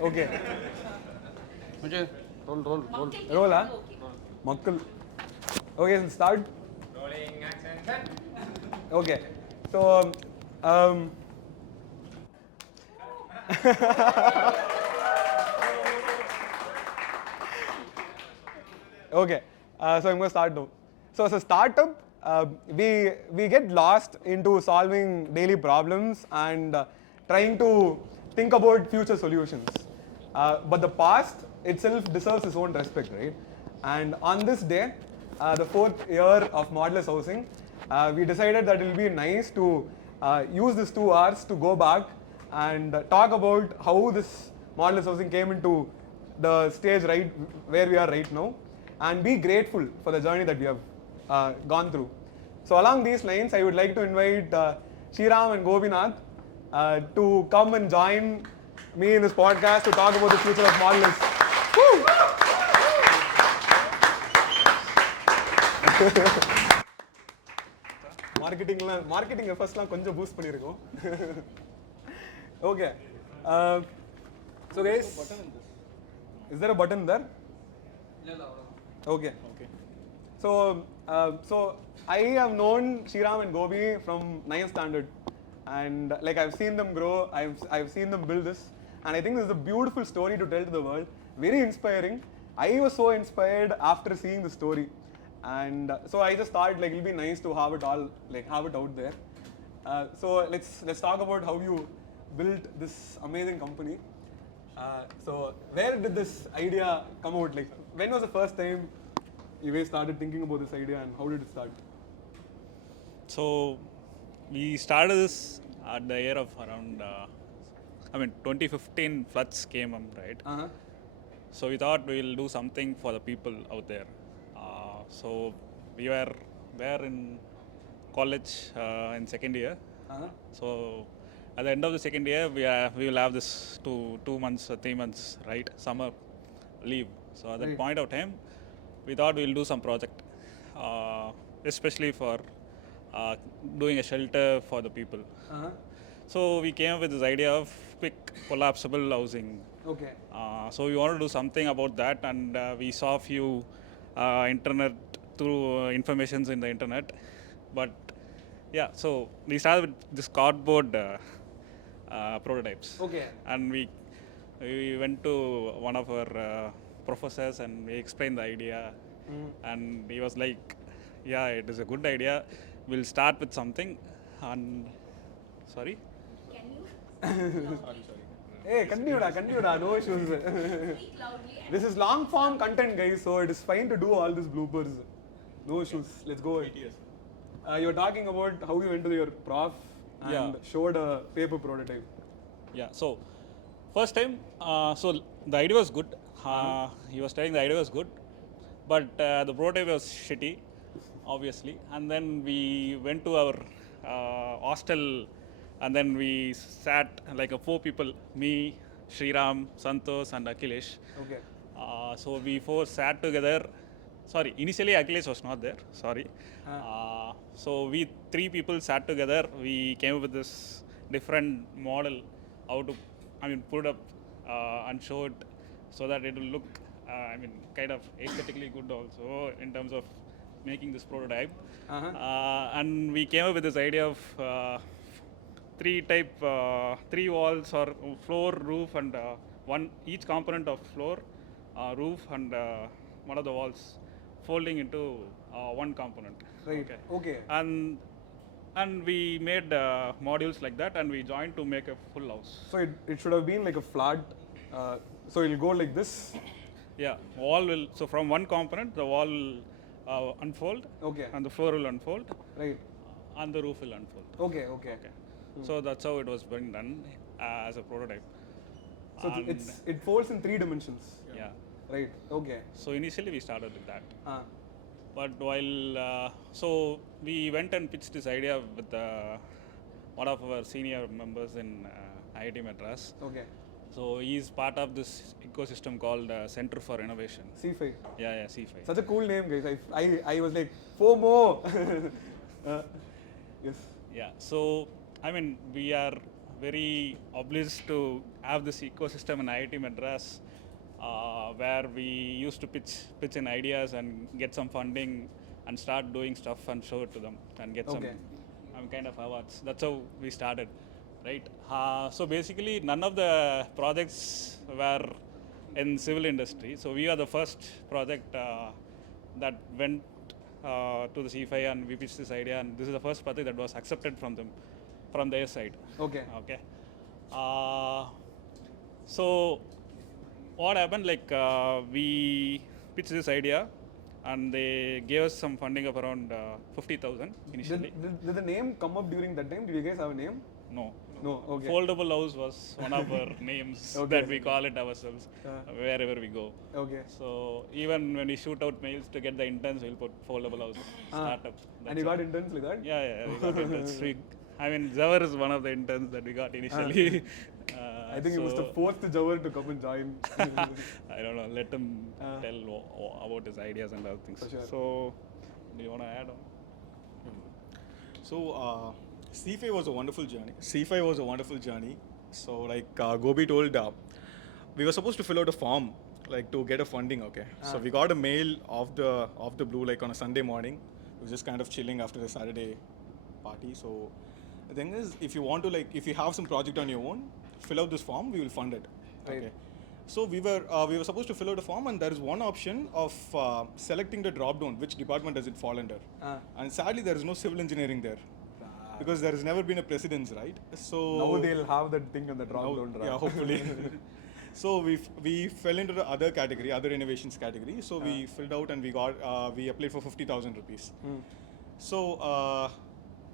Okay. Roll, huh? Muckle. Okay, so start. Rolling action. Okay. So, okay. So I'm going to start now. So as a startup, we get lost into solving daily problems and trying to think about future solutions. But the past itself deserves its own respect, right? And on this day, the 4th year of Modulus Housing, we decided that it will be nice to use these 2 hours to go back and talk about how this Modulus Housing came into the stage right where we are right now, and be grateful for the journey that we have gone through. So along these lines, I would like to invite Shreeram and Gobi to come and join me in this podcast to talk about the future of Modulus. Marketing first கொஞ்சம் boost பண்ணிருக்கோம். Okay. So guys, is there a button there? Okay. So I have known Shreeram and Gobi from 9th standard, and like I've seen them grow, I've seen them build this, and I think this is a beautiful story to tell to the world. Very inspiring. I was so inspired after seeing the story, and so I just thought like it'll be nice to have it all, like have it out there. So let's talk about how you built this amazing company. So where did this idea come out? Like when was the first time you guys started thinking about this idea, and how did it start? So we started this at the year of around 2015 floods came up, right? So we thought we'll do something for the people out there. So we were in college in second year. So at the end of the second year, we will have this 2 months or 3 months, right, summer leave. So at that point of time, we thought we'll do some project, especially for doing a shelter for the people. So we came up with this idea of quick collapsible housing. Okay. So we wanted to do something about that, and we saw a few internet through informations in the internet. But yeah, so we started with this cardboard prototypes. Okay. And we went to one of our professors and we explained the idea, and he was like, yeah, it is a good idea, we'll start with something. And sorry, Can you sorry. Hey, continue, no issues. speak loudly? This is long form content, guys, so it is fine to do all these bloopers. No issues. Let's go ahead. You're talking about how you went to your prof and showed a paper prototype. Yeah, so first time, so the idea was good. He was telling the idea was good, but the prototype was shitty, obviously. And then we went to our hostel, and then we sat like 4 people, me, Shreeram, Santosh and Akhilesh. Okay. So we 4 sat together. Sorry, initially Akhilesh was not there, sorry. So we 3 people sat together, we came up with this different model, how to put up and show it so that it will look kind of aesthetically good also in terms of making this prototype. And we came up with this idea of 3 walls or floor, roof, and each component of floor, roof, and one of the walls folding into one component. Right. Okay. And we made modules like that, and we joined to make a full house. So it should have been like a flat. So it'll go like this. Yeah, so from one component, the wall will unfold. Okay. And the floor will unfold. Right. And the roof will unfold. Okay. So that's how it was being done as a prototype. So it folds in 3 dimensions. Yeah. Right. Okay. So initially we started with that. But while so we went and pitched this idea with one of our senior members in IIT Madras. Okay. So he's part of this ecosystem called Center for Innovation. CiPhi. Yeah, CiPhi. Such a cool name, guys. I was like FOMO. Yes. Yeah. So we very obliged to have this ecosystem in IIT Madras, where we used to pitch in ideas and get some funding and start doing stuff and show it to them and get some kind of awards. That's how we started, right? So basically, none of the projects were in civil industry. So we are the first project that went to the CiPhi and we pitched this idea, and this is the first project that was accepted from them, from their side. Okay. Okay. So what happened? Like we pitched this idea, and they gave us some funding of around 50,000 initially. Did the name come up during that time? Did you guys have a name? No. No. Okay. Foldable house was one of our names that we call it ourselves wherever we go. Okay. So even when we shoot out mails to get the interns, we'll put foldable house startup. And you got interns like that? Yeah, we got interns. I mean, Jawahar is one of the interns that we got initially. I think you must have forced Jawahar to come and join. I don't know. Let him tell about his ideas and other things. For sure. So, do you want to add on? So, CiPhi was a wonderful journey. So, like Gobi told, we were supposed to fill out a form, like to get a funding. Okay. So we got a mail off the blue, like on a Sunday morning. We were just kind of chilling after the Saturday party. So the thing is, if you want to, like, if you have some project on your own, fill out this form. We will fund it. Right. Okay. So we were supposed to fill out a form, and there is one option of selecting the drop down, which department does it fall under. And sadly, there is no civil engineering there. Because there has never been a precedence, right? So now they'll have that thing on the drop down. Yeah, hopefully. So we fell into the other category, other innovations category. So we filled out and we applied for 50,000 rupees. So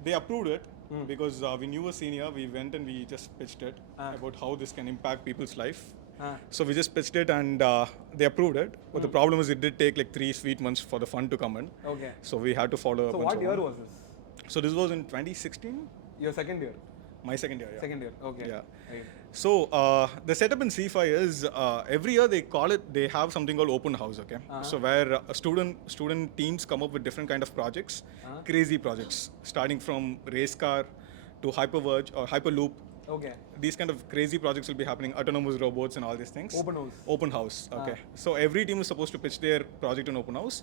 they approved it because we knew a senior. We went and we just pitched it about how this can impact people's life. So we just pitched it and they approved it. But the problem is it did take like 3 sweet months for the fund to come in. Okay. So we had to follow up. So and what so year on. was this? So this was in 2016. Your second year? My second year, yeah. Second year, okay. Yeah. Right. So the setup in CiPhi is every year they have something called open house, okay? So where student teams come up with different kind of projects, crazy projects, starting from race car to hyperverge or hyperloop. Okay. These kind of crazy projects will be happening, autonomous robots and all these things. Open house. Open house, okay. So every team is supposed to pitch their project in open house.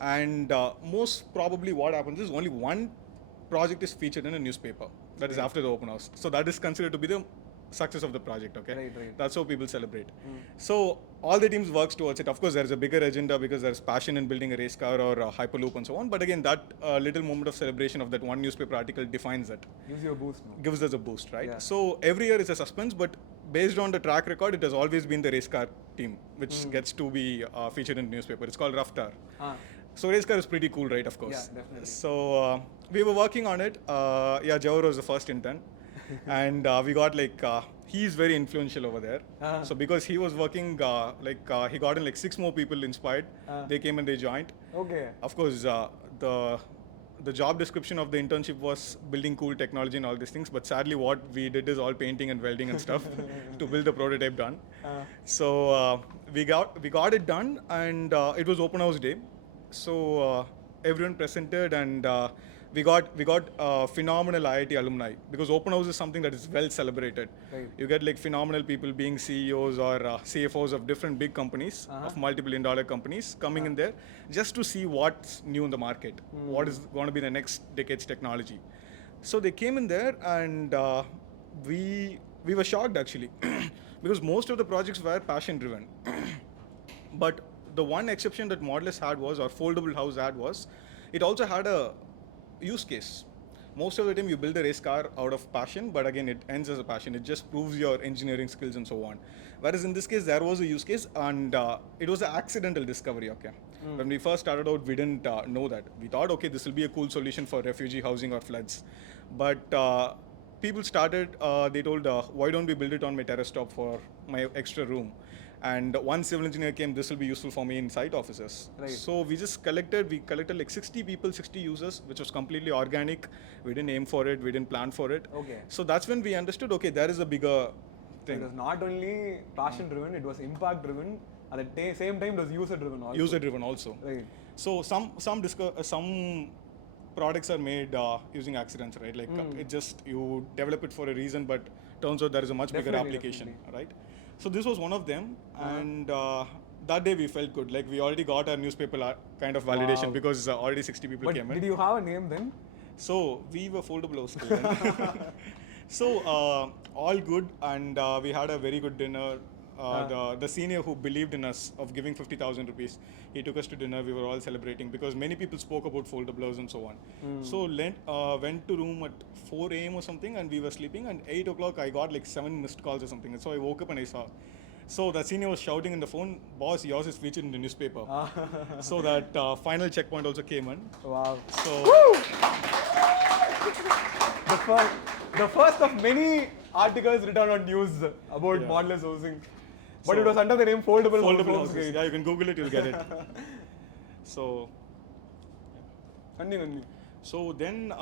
And most probably what happens is only one project is featured in a newspaper. That is after the open house. So that is considered to be the success of the project, okay? Right. That's how people celebrate. So all the teams works towards it. Of course, there is a bigger agenda because there is passion in building a race car or a hyperloop and so on. But again, that little moment of celebration of that one newspaper article defines it. Gives you a boost. No? Gives us a boost, right? Yeah. So every year is a suspense, but based on the track record, it has always been the race car team, which gets to be featured in the newspaper. It's called Raftar. So race car is pretty cool, right? Of course. Yeah, definitely. So we were working on it. Jawahar was the first intern, and we got like he's very influential over there. So because he was working, he got in like 6 more people inspired. They came and they joined. Okay. Of course, the job description of the internship was building cool technology and all these things. But sadly, what we did is all painting and welding and stuff to build the prototype done. So we got it done, and it was open house day. So everyone presented, and we got phenomenal IIT alumni because open house is something that is well celebrated. Right. You get like phenomenal people being CEOs or CFOs of different big companies, of multi-billion-dollar companies, coming in there just to see what's new in the market, what is going to be the next decade's technology. So they came in there, and we were shocked actually because most of the projects were passion-driven, but the one exception that Modulus had was, or foldable house had was, it also had a use case. Most of the time you build a race car out of passion, but again it ends as a passion. It just proves your engineering skills and so on. Whereas in this case there was a use case, and it was an accidental discovery, okay. When we first started out, we didn't know that. We thought, okay, this will be a cool solution for refugee housing or floods. But people started, they told, why don't we build it on my terrace top for my extra room? And one civil engineer came, this will be useful for me in site offices. Right. So we collected like 60 people, 60 users, which was completely organic. We didn't aim for it, we didn't plan for it. Okay. So that's when we understood, okay, there is a bigger thing. It was not only passion driven, it was impact driven. At the same time, it was user driven also. User driven also. Right. So some products are made using accidents, right? Like it just, you develop it for a reason, but turns out there is a much bigger Definitely, application, right? So this was one of them, and that day we felt good. Like we already got our newspaper kind of validation Wow. because already 60 people But came in. did you have a name then? So we were foldable still then. So all good, and we had a very good dinner. The senior who believed in us of giving 50,000 rupees, he took us to dinner. We were all celebrating because many people spoke about foldables and so on. So went to room at 4 a.m. or something, and we were sleeping. And 8 o'clock, I got like 7 missed calls or something. And so I woke up and I saw. So the senior was shouting in the phone, "Boss, yours is featured in the newspaper." So that final checkpoint also came in. Wow. So The first of many articles written on news about Yeah. modulus housing. But So- it was under the name Foldable foldable House. houses. Yeah, you can Google it, you'll get it. So Continue. So then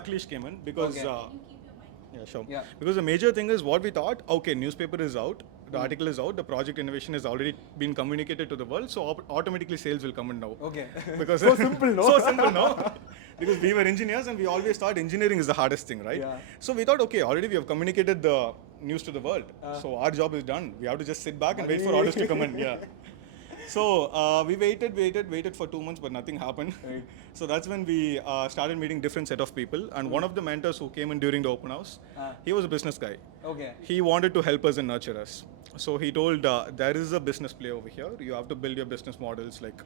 Akhilesh came in because Okay. Can you keep your mic? yeah, sure. Yeah. Because the major thing is what we thought. Okay, newspaper is out, the article is out, the project innovation has already been communicated to the world, so automatically sales will come in now. Okay. Because So simple, no? So simple, no? Because we were engineers and we always thought engineering is the hardest thing, right? Yeah. So we thought, okay, already we have communicated the news to the world, so our job is done. We have to just sit back and wait for orders to come in. Yeah. So we waited for 2 months, but nothing happened. Right. So that's when we started meeting different set of people. And one of the mentors who came in during the open house, he was a business guy. Okay. He wanted to help us and nurture us. So he told, there is a business play over here. You have to build your business models, like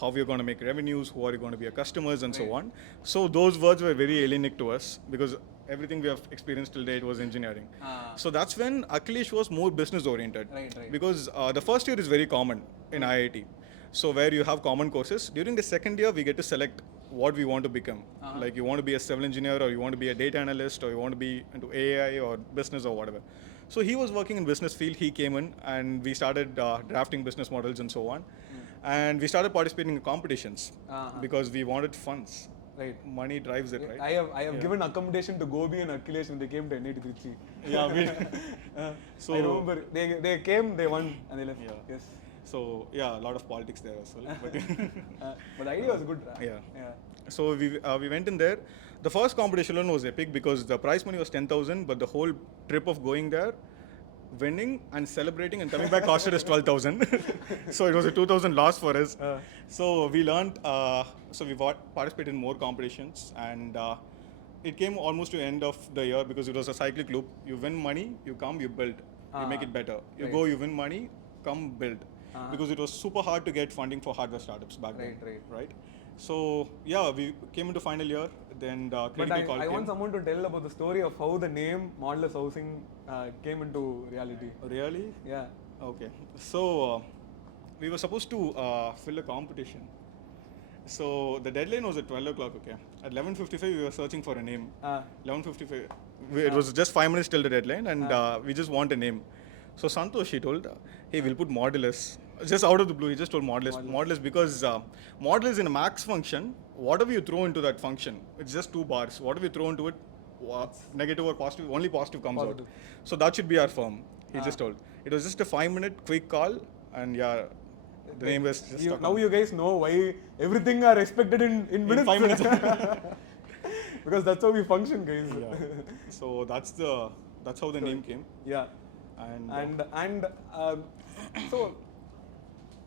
how you're going to make revenues, who are you going to be your customers, and so on. So those words were very alienating to us because everything we have experienced till date was engineering. So that's when Akhilesh was more business oriented. Right. Because the first year is very common in IIT. So where you have common courses. During the second year, we get to select what we want to become. Like you want to be a civil engineer, or you want to be a data analyst, or you want to be into AI or business or whatever. So he was working in business field. He came in and we started drafting business models and so on. And we started participating in competitions because we wanted funds. Right. Money drives it, right? I have given accommodation to Gobi and Akhilesh when they came to NIT Trichy. Yeah, we. I remember they came, they won, and they left. Yeah. Yes. So yeah, a lot of politics there as well. But But the idea was good. Yeah. Yeah. So we went in there. The first competition alone was epic because the prize money was 10,000, but the whole trip of going there, winning and celebrating and coming back costed us 12,000. So it was a 2,000 loss for us. So we learned. So we participated in more competitions, and it came almost to end of the year because it was a cyclic loop. You win money, you come, you build, you make it better. You go, you win money, come build. Because it was super hard to get funding for hardware startups back then. Right. So yeah, we came into final year. Then the But critical call I came. want someone to tell about the story of how the name Modulus Housing came into reality. Really? Yeah. Okay. So we were supposed to fill a competition. So the deadline was at 12 o'clock. Okay. At 11:55, we were searching for a name. 11:55. It was just 5 minutes till the deadline, and we just want a name. So Santosh, he told, hey, we'll put Modulus. Just out of the blue, he just told Modulus. Modulus because Modulus in a max function, whatever you throw into that function, it's just 2 bars. Whatever you throw into it, negative or positive, only positive comes out. So that should be our firm, he just told. It was just a 5-minute quick call, and yeah, the name was just stuck Now on. you guys know why everything are expected in minutes. 5 minutes. Because that's how we function, guys. Yeah. So that's how the name came. Yeah. And So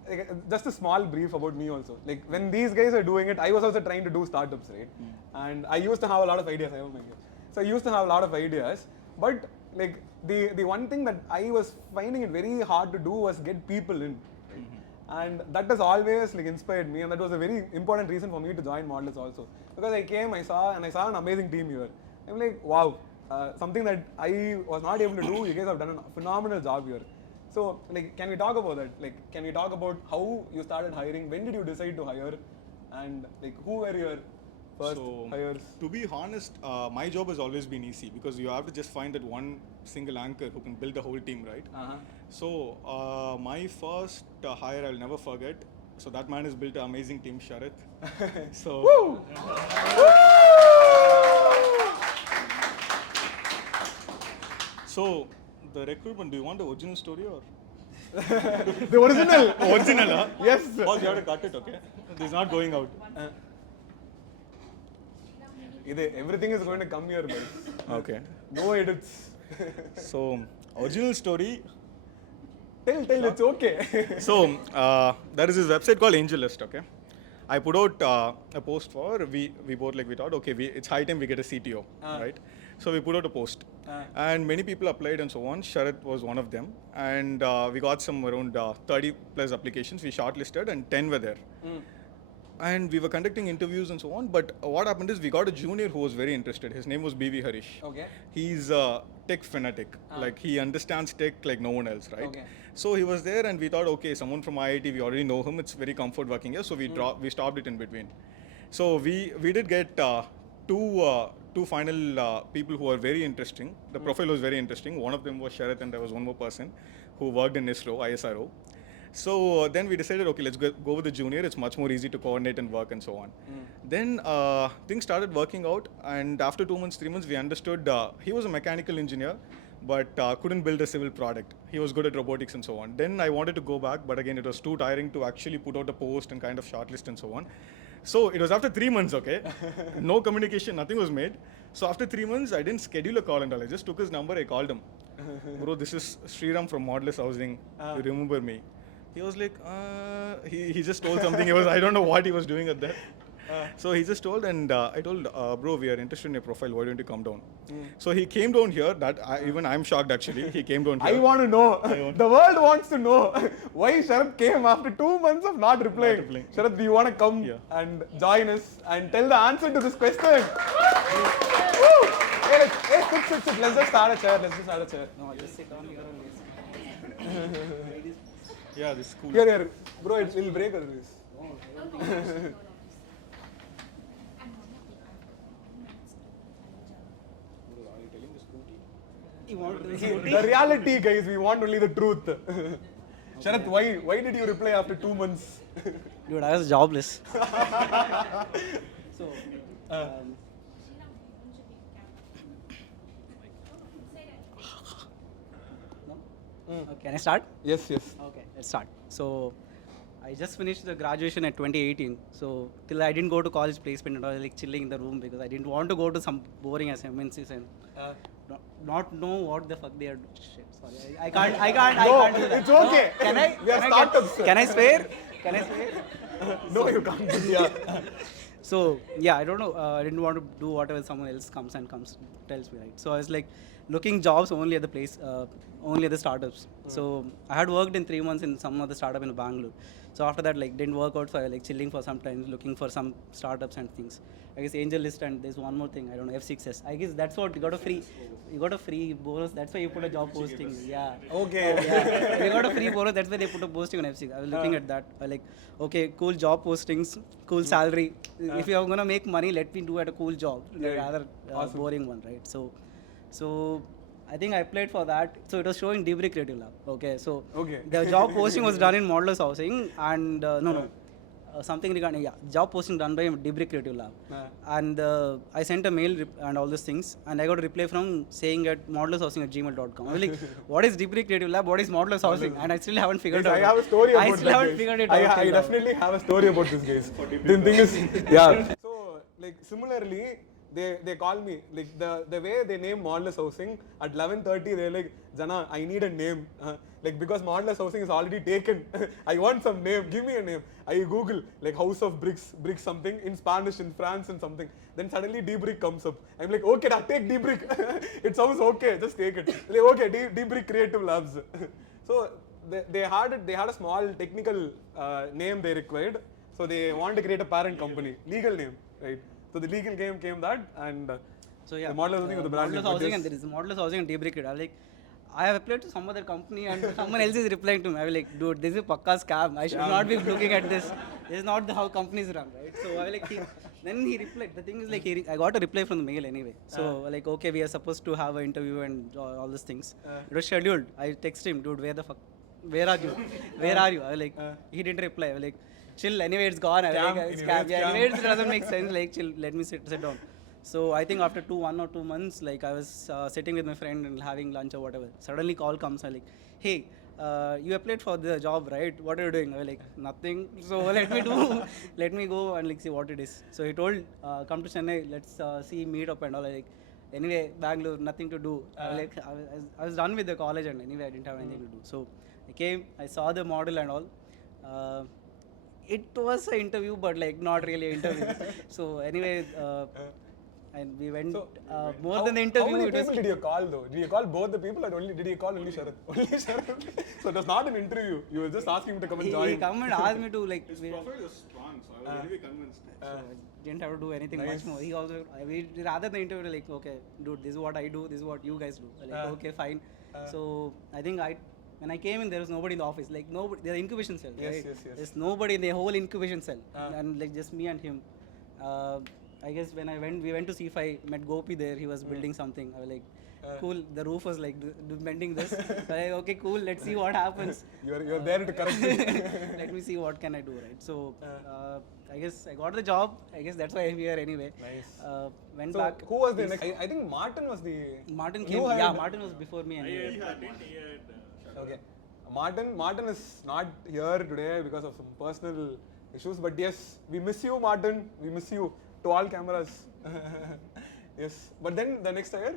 like, just a small brief about me also. Like when these guys are doing it, I was also trying to do startups, right? And I used to have a lot of ideas. So I used to have a lot of ideas, but like the one thing that I was finding it very hard to do was get people in. And that has always like inspired me, and that was a very important reason for me to join Modulus also. Because I came, I saw an amazing team here. I'm like, wow, something that I was not able to do. You guys have done a phenomenal job here. So, like, can we talk about that? Like, can we talk about how you started hiring? When did you decide to hire? And like, who were your first hires? To be honest, my job has always been easy because you have to just find that one single anchor who can build the whole team, right? So my first hire I'll never forget. So that man has built an amazing team, Sharath. So. Woo! So the recruitment. Do you want the original story or? The original. Original, huh? Yes. Boss, you have to cut it, okay? This is not going out. Everything is going to come here, guys. Okay. No edits. So, original story. Tell, it's okay. So, there is this website called AngelList, okay? I put out a post for, we both like, we thought, okay, it's high time we get a CTO, right? So we put out a post. And many people applied and so on. Sharath was one of them. And we got some around 30 plus applications. We shortlisted and 10 were there. And we were conducting interviews and so on. But what happened is we got a junior who was very interested. His name was BV Harish. Okay. He's a tech fanatic. Like he understands tech like no one else, right? Okay. So he was there and we thought, okay, someone from IIT, we already know him. It's very comfort working here. So we stopped it in between. So we did get two final people who are very interesting. The profile was very interesting. One of them was Sharath and there was one more person who worked in ISRO. So then we decided, okay, let's go with the junior. It's much more easy to coordinate and work and so on. Then things started working out, and after 2 months, 3 months, we understood he was a mechanical engineer, but couldn't build a civil product. He was good at robotics and so on. Then I wanted to go back, but again, it was too tiring to actually put out a post and kind of shortlist and so on. So it was after 3 months, okay? No communication, nothing was made. So after 3 months, I didn't schedule a call and all. I just took his number, I called him. Bro, this is Shreeram from Modulus Housing. You remember me? He was like, he just told something. I don't know what he was doing at that. So he just told, and I told, bro, we are interested in your profile. Why don't you come down? So he came down here. Even I'm shocked actually. He came down here. I want to know. The world wants to know why Sharath came after 2 months of not replying. Sharath, do you want to come and join us and tell the answer to this question? Hey, sit. Let's just start a chair. No, just sit on here and listen. Yeah, this is cool. Here. Bro, it will break otherwise. The reality, guys, we want only the truth. Sharath, why did you reply after 2 months? Dude, I was jobless. So, can I start? Yes. Okay, let's start. So, I just finished the graduation at 2018. So, till I didn't go to college placement and I was like chilling in the room because I didn't want to go to some boring MNCs and not know what the fuck they are doing. Shit, sorry. I can't do that. It's okay. No, can I? We are startups. Can I swear? No, you can't. Yeah. So, yeah, I don't know. I didn't want to do whatever someone else comes tells me, right? So, I was like looking jobs only at the place, only at the startups. So, I had worked in 3 months in some other startup in Bangalore. So, after that, like, didn't work out. So, I was like chilling for some time, looking for some startups and things. I guess AngelList and there's one more thing, I don't know, F6S. I guess that's what, you got a free bonus. That's why you put a job posting. Yeah. Okay. Yeah. You got a free bonus. That's why they put a posting on F6. I was looking at that. I was like, okay, cool job postings, cool salary. If you're going to make money, let me do at a cool job. Rather boring one, right? So I think I applied for that. So it was showing Debrick Creative Lab. Okay. So the job posting was done in Modulus Housing and something regarding job posting done by Debrick Creative Lab. And I sent a mail and all these things, and I got a reply from saying at modulushousing@gmail.com. I was like, what is Debrick Creative Lab? What is Modulus Housing? And I still haven't figured it out. I have a story about I still haven't figured it out. I definitely have a story about this, guys. The thing is, yeah. So, like, similarly, they call me, like, the way they name Modulus Housing, at 11:30, they're like, Jana, I need a name. Like, because Modulus Housing is already taken. I want some name. Give me a name. I Google, like, House of Bricks something in Spanish, in France and something. Then suddenly Debrick comes up. I'm like, okay, take Debrick. It sounds okay. Just take it. Like, okay, Debrick Creative Labs. So they had a small technical name they required. So they wanted to create a parent company. Legal name, right? So the legal name came that, and so yeah, the Modulus Housing was the brand name. Modulus Housing, and there is Modulus Housing and Debrick Creative. I was like, I have applied to some other company and someone else is replying to me. I was like, dude, this is a pakka scam. I should not be looking at this. This is not how companies run, right? So I was like, then he replied. The thing is, like, I got a reply from the mail anyway. So like, okay, we are supposed to have an interview and all these things. It was scheduled. I text him, dude, where are you? Where are you? I was like, he didn't reply. I was like, chill. Anyway, it's gone. I was like, it's scam. Yeah, anyway, it doesn't make sense. Like, chill. Let me sit down. So I think after 1 or 2 months, like, I was sitting with my friend and having lunch or whatever. Suddenly call comes. I'm like, hey, you applied for the job, right? What are you doing? I was like, nothing. So let me go and like see what it is. So he told, come to Chennai, let's meet up and all. I like, anyway, Bangalore, nothing to do. I was done with the college and anyway, I didn't have anything to do. So I came, I saw the model and all. It was an interview, but like not really an interview. So anyway, and we went more than the interview. How many it was people did you call though? Did you call both the people, or did you call only Sharath? Only Sharath. So it was not an interview. You were just asking him to come and join. he come and asked me to like. His profile is strong, so I was very convinced. So I didn't have to do anything much more. He also, rather than the interview, like, okay, dude, this is what I do, this is what you guys do. Like, okay, fine. So I think when I came in, there was nobody in the office. Like, nobody, there's incubation cell, Yes, right? yes, yes. There's nobody in the whole incubation cell. And like, just me and him. I guess when we went to CiPhi, met Gobi there, he was building something. I was like, cool, the roof was like bending this. So I was like, okay, cool, let's see what happens. You're there to correct it. Let me see what can I do, right? So I guess I got the job. I guess that's why I'm here anyway. Nice. Went So back. who was the next? I think Martin was the. Martin You came. hired- Yeah, Martin was before me anyway. Okay. Martin is not here today because of some personal issues. But yes, we miss you, Martin. We miss you to all cameras. Yes. But then the next hire,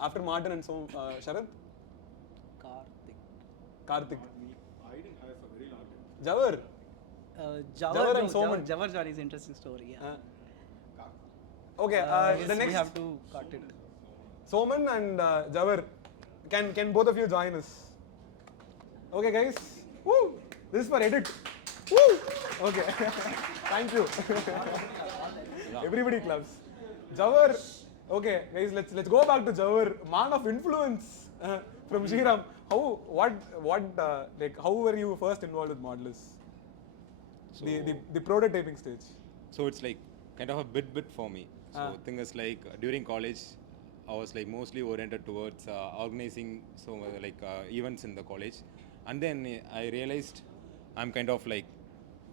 after Martin and so Sharath, Karthik, I didn't hire for very long time. Jawahar. Jawahar and Soman. Jawahar Johnny is an interesting story. Yeah. Okay. I guess The next we have to cut it. Soman and Jawahar, can both of you join us? Okay, guys. Woo! This is for edit. Woo! Okay. Thank you. Everybody claps. Jawahar. Okay, guys. Let's go back to Jawahar. Man of influence from Shreeram. How were you first involved with Modulus? The prototyping stage. So it's like kind of a bit for me. So thing is like during college, I was like mostly oriented towards organizing events in the college, and then I realized I'm kind of like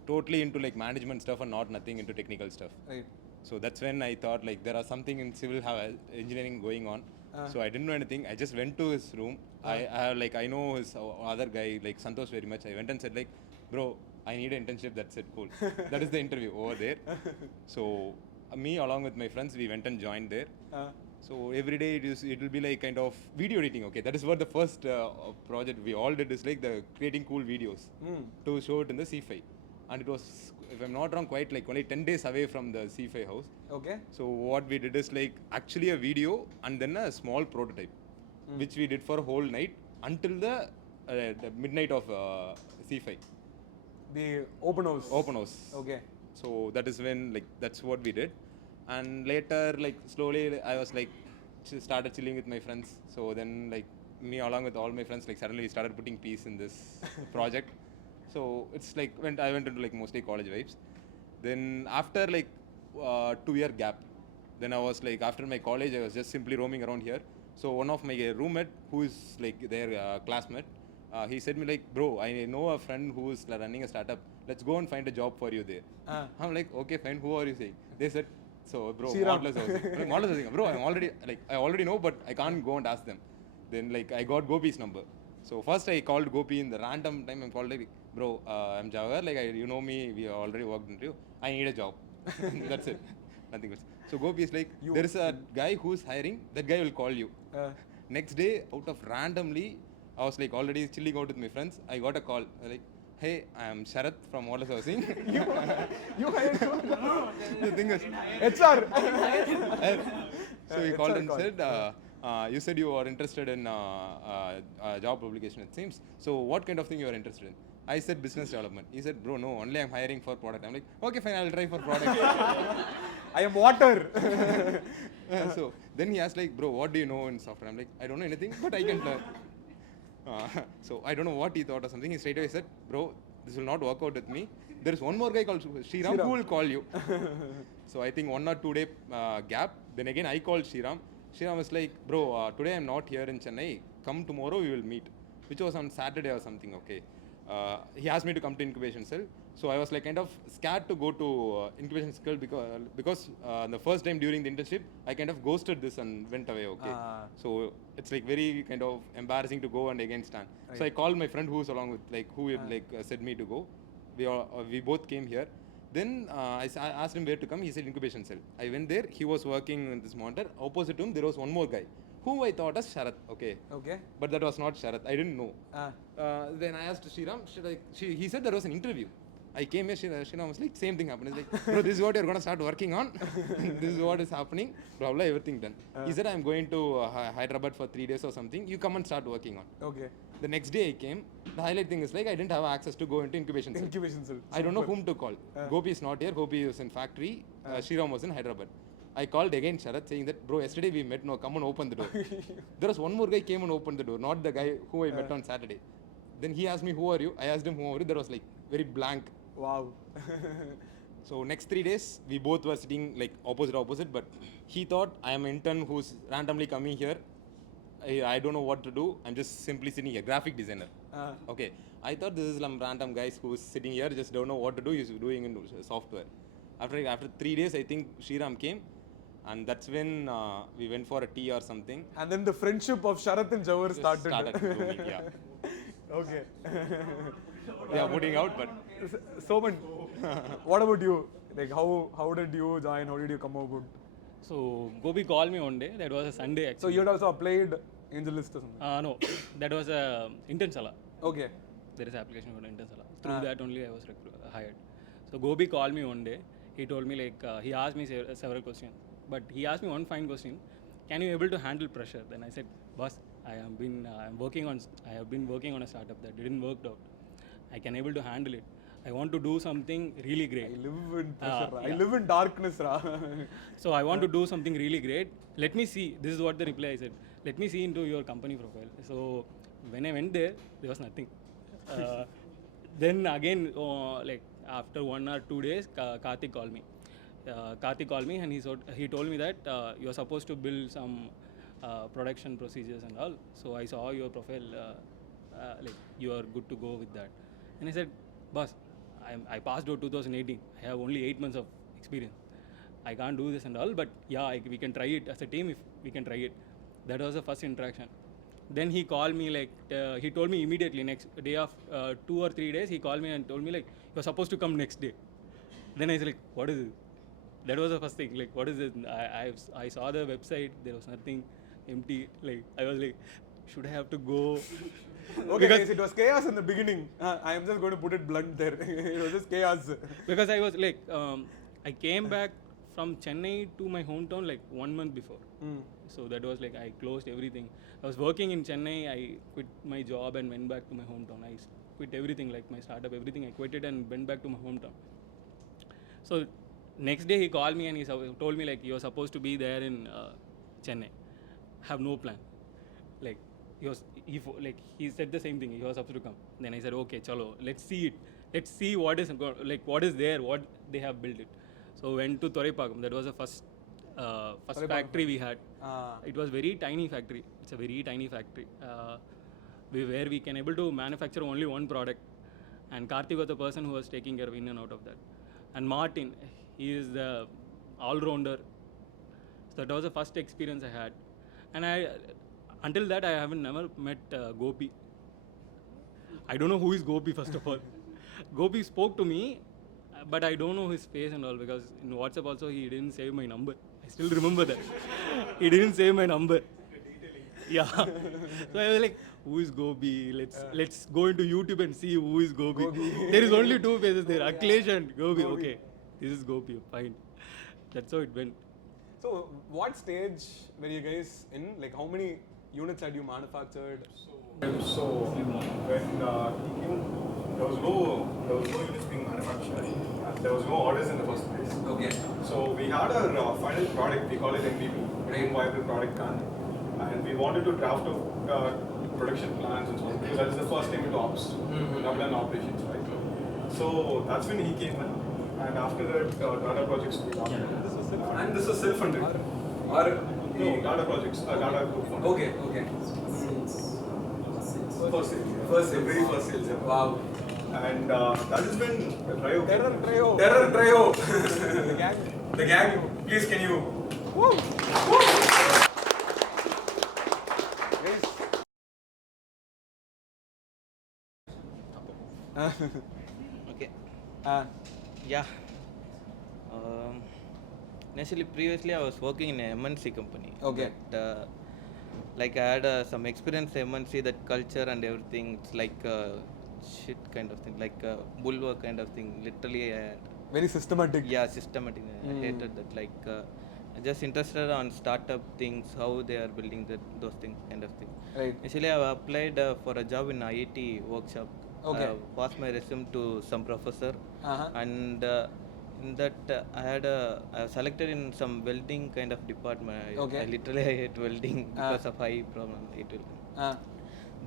totally into like management stuff and nothing into technical stuff. Right. So that's when I thought like there are something in civil engineering going on. So I didn't know anything. I just went to his room. I know his other guy like Santosh very much. I went and said like, bro, I need an internship. That's it. Cool. That is the interview over there. So me along with my friends, we went and joined there. So every day it will be like kind of video editing. Okay, that is what the first project we all did is like the creating cool videos to show it in the CiPhi. And it was, if I'm not wrong, quite like only 10 days away from the CiPhi house. Okay. So what we did is like actually a video and then a small prototype, which we did for a whole night until the midnight of CiPhi. The open house. Open house. Okay. So that is when like that's what we did, and later like slowly I was like started chilling with my friends. So then like me along with all my friends like suddenly we started putting peace in this project. So it's like I went into like mostly college vibes. Then after like 2-year gap, then I was like after my college I was just simply roaming around here. So one of my roommate who is like their classmate, he said me like, bro, I know a friend who is running a startup. Let's go and find a job for you there. I'm like, okay, fine. Who are you saying? They said, so bro, Shreeram. Modulus Housing. Modulus Housing. Bro, I already know, but I can't go and ask them. Then like I got Gobi's number. So first I called Gobi in the random time. I called like, bro, I'm Jawahar. Like you know me, we already worked into you. I need a job. That's it. Nothing else. So Gobi is like, there is a guy who's hiring. That guy will call you. Next day, out of randomly, I was like already chilling out with my friends. I got a call like, hey, I am Sharath from Modulus Housing. You hired him. The thing is, HR. so he called and said, you said you are interested in job publication, it seems. So what kind of thing you are interested in? I said business development. He said, bro, no, only I'm hiring for product. I'm like, okay, fine, I'll try for product. I am water. So then he asked like, bro, what do you know in software? I'm like, I don't know anything, but I can learn. So I don't know what he thought or something. He straight away said, bro, this will not work out with me. There is one more guy called Shreeram who will call you. So I think 1 or 2 day gap. Then again I called Shreeram. Shreeram was like, bro, today I'm not here in Chennai. Come tomorrow, we will meet. Which was on Saturday or something, okay. He asked me to come to incubation cell. So I was like kind of scared to go to incubation cell because the first time during the internship, I kind of ghosted this and went away, okay. So it's like very kind of embarrassing to go and again stand. So I called my friend who's along with like, who said me to go. We both came here. Then I asked him where to come. He said incubation cell. I went there. He was working in this monitor. Opposite to him, there was one more guy who I thought as Sharath. Okay. Okay. But that was not Sharath. I didn't know. Then I asked Shreeram, he said there was an interview. I came here, Shreeram was like, same thing happened. He's like, bro, this is what you're going to start working on. This is what is happening. Probably everything done. He said, I'm going to Hyderabad for 3 days or something. You come and start working on. Okay. The next day I came. The highlight thing is like, I didn't have access to go into incubation cell. Incubation cell. I don't know whom to call. Gobi is not here. Gobi is in factory. Shreeram was in Hyderabad. I called again Sharath saying that, bro, yesterday we met. No, come and open the door. There was one more guy came and opened the door, not the guy who I met on Saturday. Then he asked me, who are you? I asked him, who are you? There was like very blank. Wow. So next 3 days, we both were sitting like opposite, but he thought I am an intern who's randomly coming here. I don't know what to do. I'm just simply sitting here, graphic designer. Okay. I thought this is some random guys who's sitting here, just don't know what to do. He's doing in software. After 3 days, I think Shreeram came. And that's when we went for a tea or something. And then the friendship of Sharath and Jawahar started. Blooming, yeah. Okay. They are putting out, but Soman, what about you? Like how did you join? How did you come about? So Gobi called me one day. That was a Sunday So actually. you had also applied AngelList or something? No, that was a intern sala. Okay. There is an application for intern sala. Through that only I was hired. So Gobi called me one day. He told me like he asked me several questions, but he asked me one fine question: can you able to handle pressure? Then I said, boss, I have been working on a startup that didn't work out. I can able to handle it. I want to do something really great. I live in pressure. I yeah. live in darkness, ra. So I want to do something really great. Let me see. This is what the reply I said. Let me see into your company profile. So when I went there was nothing. Then again, like after 1 or 2 days, Karthik called me. Karthik called me and he told me that you are supposed to build some production procedures and all. So I saw your profile, like you are good to go with that. And I said, boss, I passed out 2018. I have only 8 months of experience. I can't do this and all, but yeah, we can try it as a team if we can try it. That was the first interaction. Then he called me like, he told me immediately next day of 2 or 3 days, he called me and told me like, you're supposed to come next day. Then I said like, what is it? That was the first thing, like what is this? I saw the website, there was nothing, empty, like I was like, should I have to go? Okay, guys, it was chaos in the beginning. I am just going to put it blunt there. It was just chaos. Because I was like, I came back from Chennai to my hometown like 1 month before. So that was like, I closed everything. I was working in Chennai, I quit my job and went back to my hometown. I quit everything, like my startup, everything I quit it and went back to my hometown. So next day he called me and he told me like, you're supposed to be there in Chennai. Have no plan. Like, he said the same thing, he was supposed to come. Then I said, okay, chalo, let's see it. Let's see what is there, what they have built it. So went to Thorepagam. That was the first factory we had. It was very tiny factory. It's a very tiny factory where we can able to manufacture only one product. And Karthik was the person who was taking care of in and out of that. And Martin, he is the all-rounder. So that was the first experience I had. And until that, I haven't never met Gobi. I don't know who is Gobi, first of all. Gobi spoke to me, but I don't know his face and all, because in WhatsApp also he didn't save my number. I still remember that. He didn't save my number. Yeah. So I was like, who is Gobi? Let's go into YouTube and see who is Gobi. There is only 2 faces there, Akhilesh and Gobi. Okay, this is Gobi, fine. That's how it went. So what stage were you guys in? Like how many units had you manufactured? So when he came, there was no units being manufactured. There was no orders in the first place. Okay. So we had our final product, we call it MVP, minimum viable product done. And we wanted to draft up production plans and so on, because that is the first time into ops, Kabilan operations, right? So that's when he came in. And after that, data projects we got. And this is self-funded. No, data projects, data group funded. Okay. First sale, very first sales. Yeah. Wow. And that has been a trio. Terror trio. The gang. The gang, please can you? Woo. Okay. Uh, Yeah. Um, Initially, previously I was working in a MNC company. Okay. But, like I had some experience in MNC, that culture and everything. It's like shit kind of thing, like bulwark kind of thing. Literally, I had, Very systematic. yeah, systematic. I hated that. Like just interested on startup things, how they are building those things, kind of thing. Right. Actually, I applied for a job in IIT workshop. Okay. Passed my resume to some professor, Uh-huh. and in that I was selected in some welding kind of department. Okay. I literally hate welding because of high problem. Uh,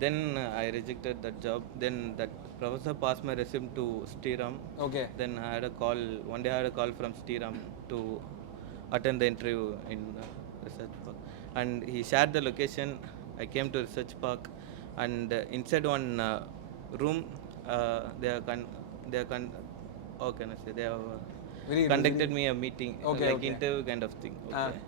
Then I rejected that job. Then that professor passed my resume to Shreeram. okay. Then I had a call. One day I had a call from Shreeram to attend the interview in research park, and he shared the location. I came to research park, and inside one room, how can I say, they have Very conducted me a meeting, Okay, like okay. interview kind of thing. Ah. Okay.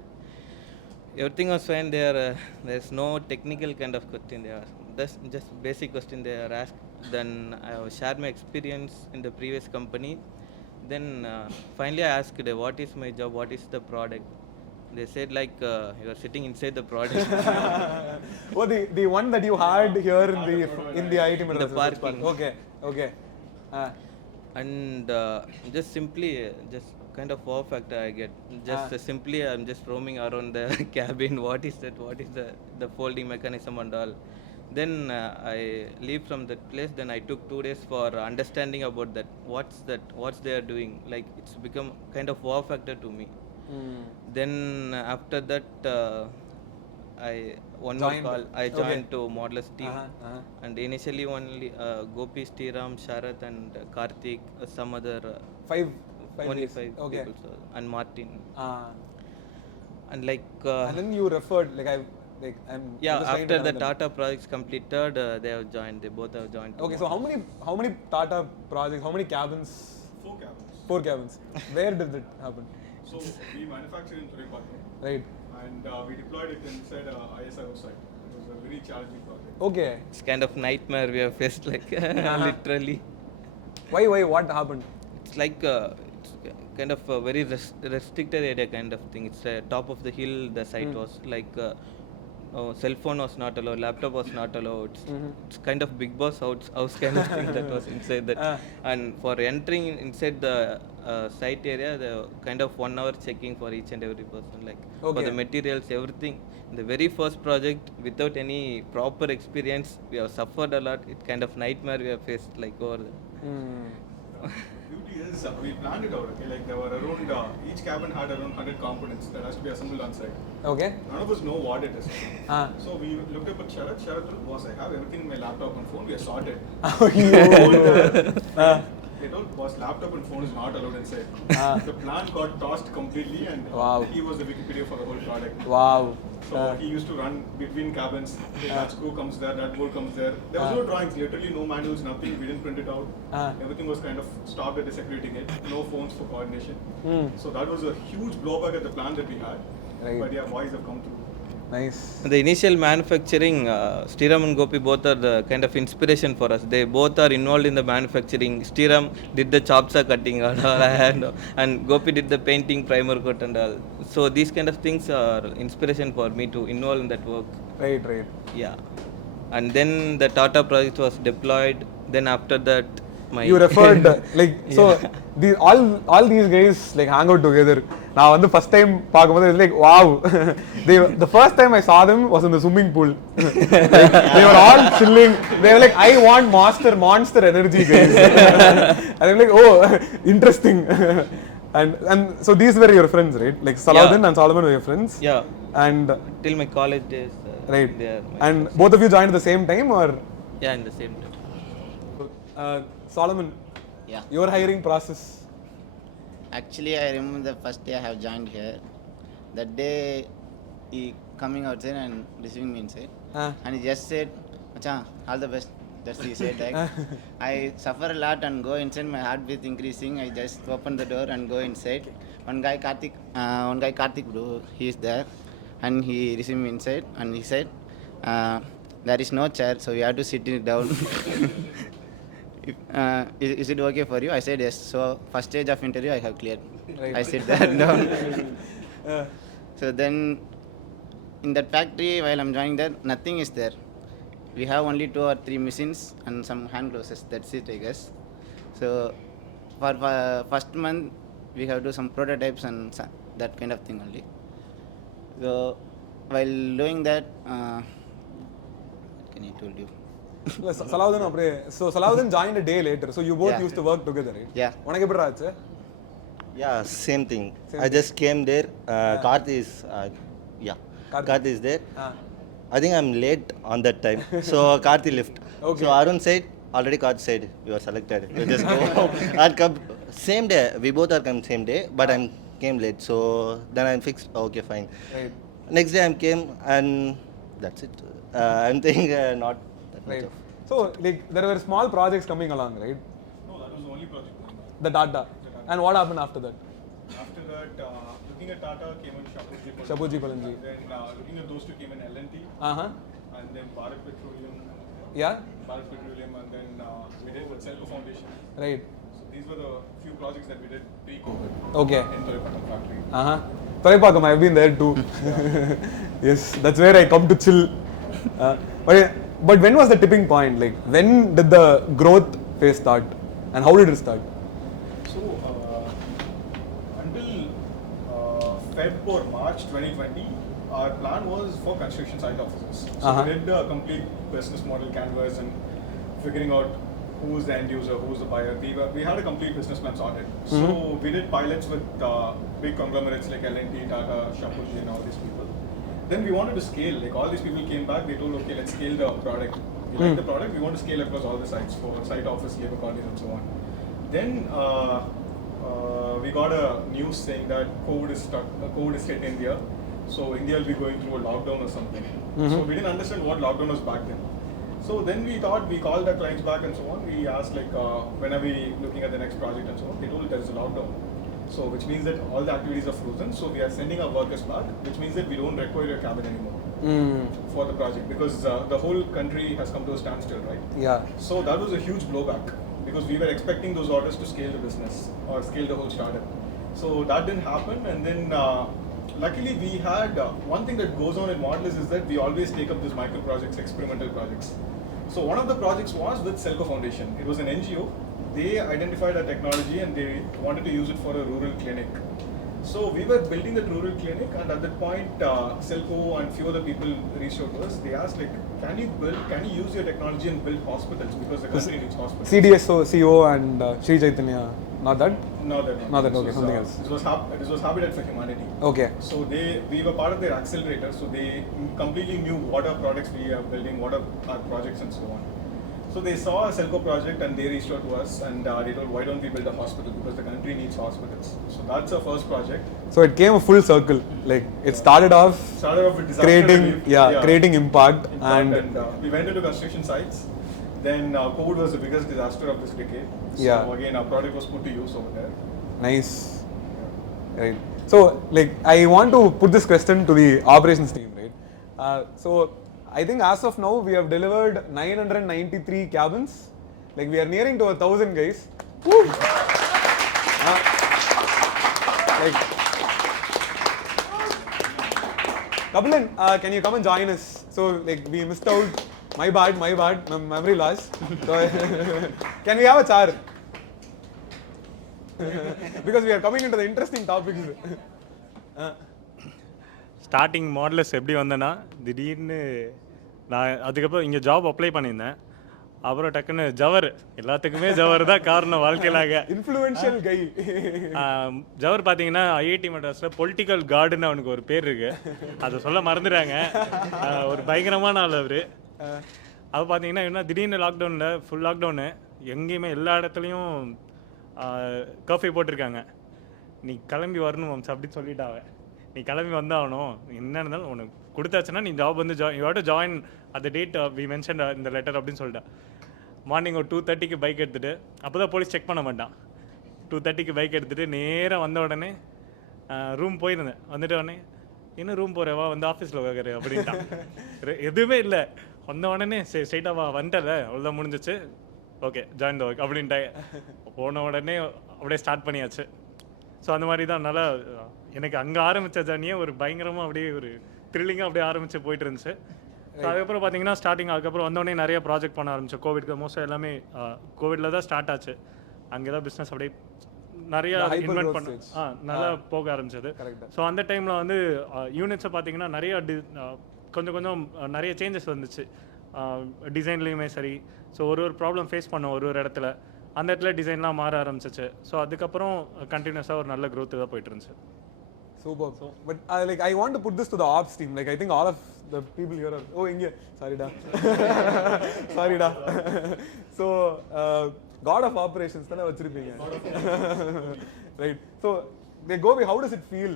Everything was fine there. There's no technical kind of question there. That's just basic question they are asked. Then I shared my experience in the previous company. Then finally I asked, what is my job? What is the product? They said like you are sitting inside the product. Oh, the one that you had here in the IIT Madras Research parking. Park. Okay. Okay. And just simply just kind of wow factor I get. Just simply I'm just roaming around the cabin. What is that? What is the folding mechanism and all? Then I leave from that place. Then I took 2 days for understanding about that. What's they are doing? Like it's become kind of wow factor to me. Then after that I Joined. more call. I Okay. joined to Modulus team. And initially only Gobi, Shreeram, Sharath and Karthik, some other Five only days. 5 Okay. people, so, and Martin. Ah. And like And then you referred, I'm yeah, just trying to after the connect them. Tata projects completed, they have joined. They both have joined. to Okay, so Modulus. how many Tata projects, how many cabins? 4 cabins. 4 cabins. Where did it happen? So we manufactured in Thuripatnam Right. and we deployed it inside ISRO site. It was a very challenging project. Okay. It's kind of nightmare we have faced, like literally. Why? What happened? It's like it's kind of a very restricted area kind of thing. It's top of the hill. The site was like cell phone was not allowed, laptop was not allowed. It's kind of big boss house kind of thing that was inside that. And for entering inside the site area, the kind of 1 hour checking for each and every person, like for Okay. the materials, everything. In the very first project, without any proper experience, we have suffered a lot. It kind of nightmare we have faced, like over there. Beauty is we planned it out. Okay, like there were around each cabin had around 100 components that has to be assembled on site. Okay. None of us know what it is. Ah. So we looked up at Sharath. Sharath told, boss, I have everything in my laptop and phone. We are sorted. They told, boss, laptop and phone is not allowed inside. The plan got tossed completely, and Wow. he was the Wikipedia for the whole product. Wow. So he used to run between cabins. That screw comes there, that bolt comes there. There was no drawings, literally no manuals, nothing. We didn't print it out. Everything was kind of stopped at the security gate. No phones for coordination. So that was a huge blowback at the plan that we had. Right. But yeah, boys have come through. Nice. The initial manufacturing, Shreeram and Gopi both are the kind of inspiration for us. They both are involved in the manufacturing. Shreeram did the chopsa cutting and Gopi did the painting, primer coat and all. So these kind of things are inspiration for me to involve in that work. Right. Yeah. And then the Tata project was deployed. Then after that, You referred so all these guys like hang out together. Now on the first time it's like wow. The first time I saw them was in the swimming pool. They were all chilling. They were like, I want monster energy guys. And I'm like, oh, interesting. And so these were your friends, right? Like Salaudeen and Soloman were your friends. Yeah. And Till my college days. right. They are my And both of you joined at the same time, or yeah, in the same time. Solomon? Yeah. Your hiring process. Actually, I remember the first day I have joined here. That day, he coming outside and receiving me inside. And he just said, Macha, all the best. That's he said. Like, I suffer a lot and go inside, my heartbeat increasing. I just open the door and go inside. One guy Karthik bro, he is there. And he received me inside and he said, there is no chair, so we have to sit it down. Is it okay for you? I said yes. So first stage of interview I have cleared. Right. I sit there down. So then in that factory while I'm joining there, nothing is there. We have only 2 or 3 machines and some hand gloses. That's it, I guess. So for first month we have to do some prototypes and that kind of thing only. So while doing that, what can I told you? Salaudeen, so Salaudeen joined a day later. So you both Yeah. used to work together, right? Yeah. What happened? Yeah, same thing. Same I just came there. Karth is, Karth is there. I think I'm late on that time. So Karthi left. Okay. So Arun said, already Karth said, you are selected. You just go. I'll come same day. We both are come same day, but I came late. So then I'm fixed. Okay, fine. Right. Next day I came and that's it. I'm thinking not that much Right. of. So like there were small projects coming along, right? No, that was the only project going on. The Tata. And what happened after that? After that, looking at Tata came in Shivaji. Shabuji Palanji. Then looking at those two came in L&T. Uh-huh. And then Bharat Petroleum. Yeah? Bharat Petroleum, and then we did with Selco Foundation. Right. So these were the few projects that we did pre-COVID. Okay. In Thoraipakkam factory. Uh-huh. Thoraipakkam, I've been there too. Yes, that's where I come to chill. But when was the tipping point? Like, when did the growth phase start? And how did it start? So, until Feb or March 2020, our plan was for construction site offices. So, we did a complete business model canvas and figuring out who's the end user, who's the buyer. We had a complete business plan sorted. So, we did pilots with big conglomerates like L&T, Tata, Shapoorji, and all these people. Then we wanted to scale. Like all these people came back, they told, okay, let's scale the product. We like the product, we want to scale across all the sites for site office, labor colonies, and so on. Then we got a news saying that COVID is hit India. So India will be going through a lockdown or something. So we didn't understand what lockdown was back then. So then we thought, we called our clients back and so on. We asked like, when are we looking at the next project and so on. They told there is a lockdown. So which means that all the activities are frozen. So we are sending our workers back, which means that we don't require your cabin anymore for the project because the whole country has come to a standstill, right? Yeah. So that was a huge blowback because we were expecting those orders to scale the business or scale the whole startup. So that didn't happen, and then luckily we had one thing that goes on in Modulus is that we always take up these micro projects, experimental projects. So one of the projects was with Selco Foundation. It was an NGO. They identified our technology and they wanted to use it for a rural clinic. So we were building that rural clinic, and at that point, Selco and few other people reached out to us. They asked like, can you use your technology and build hospitals because the country needs hospitals. CDSO, CEO and Sri Chaitanya, not that? Not that. Not that, okay, something else. This was Habitat for Humanity. Okay. So we were part of their accelerator, so they completely knew what are products we are building, what are our projects and so on. So they saw a Selco project and they reached out to us and they told, why don't we build a hospital because the country needs hospitals. So that's our first project. So it came a full circle. Like it started off with disaster creating, relief. creating impact and we went into construction sites. Then COVID was the biggest disaster of this decade. So again, our product was put to use over there. Nice. Right. So like I want to put this question to the operations team, right? So I think as of now we have delivered 993 cabins. Like we are nearing to 1,000 guys. Woo! Kabilan, can you come and join us? So like we missed out. My bad, memory loss. So can we have a char? Because we are coming into the interesting topics. Starting modulus எப்படி வந்தேன்னா திடீர்னு நான் அதுக்கப்புறம் இங்கே job apply பண்ணியிருந்தேன். அப்புறம் டக்குன்னு ஜவர், எல்லாத்துக்குமே ஜவர் தான் காரணம் வாழ்க்கையிலாக. இன்ஃப்ளூயன்ஷியல் கை. ஜவர் பார்த்தீங்கன்னா ஐஐடி மெட்ராஸில் பொலிட்டிக்கல் கார்டுன்னு அவனுக்கு ஒரு பேர் இருக்கு, அதை சொல்ல மறந்துடுறாங்க. ஒரு பயங்கரமான ஆள் அவர். அது பார்த்தீங்கன்னா என்ன திடீர்னு லாக்டவுனில் ஃபுல் லாக்டவுனு எங்கேயுமே எல்லா இடத்துலையும் கர்ஃப்யூ போட்டிருக்காங்க. நீ கிளம்பி வரணும் அப்படின்னு சொல்லிட்டாவே, நீ கிளம்பி வந்தாகணும், என்ன இருந்தாலும் உனக்கு கொடுத்தாச்சுன்னா நீ ஜாப் வந்து you have to join at the date we mention இந்த லெட்டர் அப்படின்னு சொல்லிட்டேன். மார்னிங் ஒரு 2:30க்கு பைக் எடுத்துகிட்டு, அப்போ தான் போலீஸ் செக் பண்ண மாட்டான். 2:30க்கு பைக் எடுத்துகிட்டு நேராக வந்த உடனே ரூம் போயிருந்தேன். வந்துட்டு உடனே இன்னும் ரூம் போகிறவா வந்து ஆஃபீஸில் உட்காரு அப்படின்ட்டான். எதுவுமே இல்லை, வந்த உடனே ஸ்ட்ரைட்டாக வந்துட்டல, அவ்வளோதான் முடிஞ்சிச்சு. ஓகே ஜாயின் த ஒர்க் அப்படின்ட்டு போன உடனே அப்படியே ஸ்டார்ட் பண்ணியாச்சு. ஸோ அந்த மாதிரி தான் நல்லா எனக்கு அங்கே ஆரம்பித்த ஜர்னியே ஒரு பயங்கரமாக அப்படியே ஒரு த்ரில்லிங்காக அப்படியே ஆரம்பித்து போயிட்டு இருந்துச்சு. ஸோ அதுக்கப்புறம் பார்த்தீங்கன்னா ஸ்டார்டிங் அதுக்கப்புறம் வந்தோடனே நிறைய ப்ராஜெக்ட் பண்ண ஆரம்பித்தோம். கோவிட்க்கு மோஸ்ட்டாக எல்லாமே கோவிடில் தான் ஸ்டார்ட் ஆச்சு. அங்கே தான் பிஸ்னஸ் அப்படியே நிறைய இன்வென்ட் பண்ண நல்லா போக ஆரம்பிச்சது. ஸோ அந்த டைமில் வந்து யூனிட்ஸை பார்த்தீங்கன்னா நிறைய கொஞ்சம் கொஞ்சம் நிறைய சேஞ்சஸ் வந்துச்சு டிசைன்லேயுமே சரி. ஸோ ஒரு ப்ராப்ளம் ஃபேஸ் பண்ணோம் ஒரு இடத்துல, அந்த இடத்துல டிசைன்லாம் மாற ஆரம்பிச்சிச்சு. ஸோ அதுக்கப்புறம் கண்டினியூஸாக ஒரு நல்ல growth தான் போயிட்டு இருந்துச்சு. Super. But like I want to put this to the ops team. Like I think all of the people here are sorry da. Sorry da. So God of operations thana vechirupinga. Right. So Gobi, how does it feel?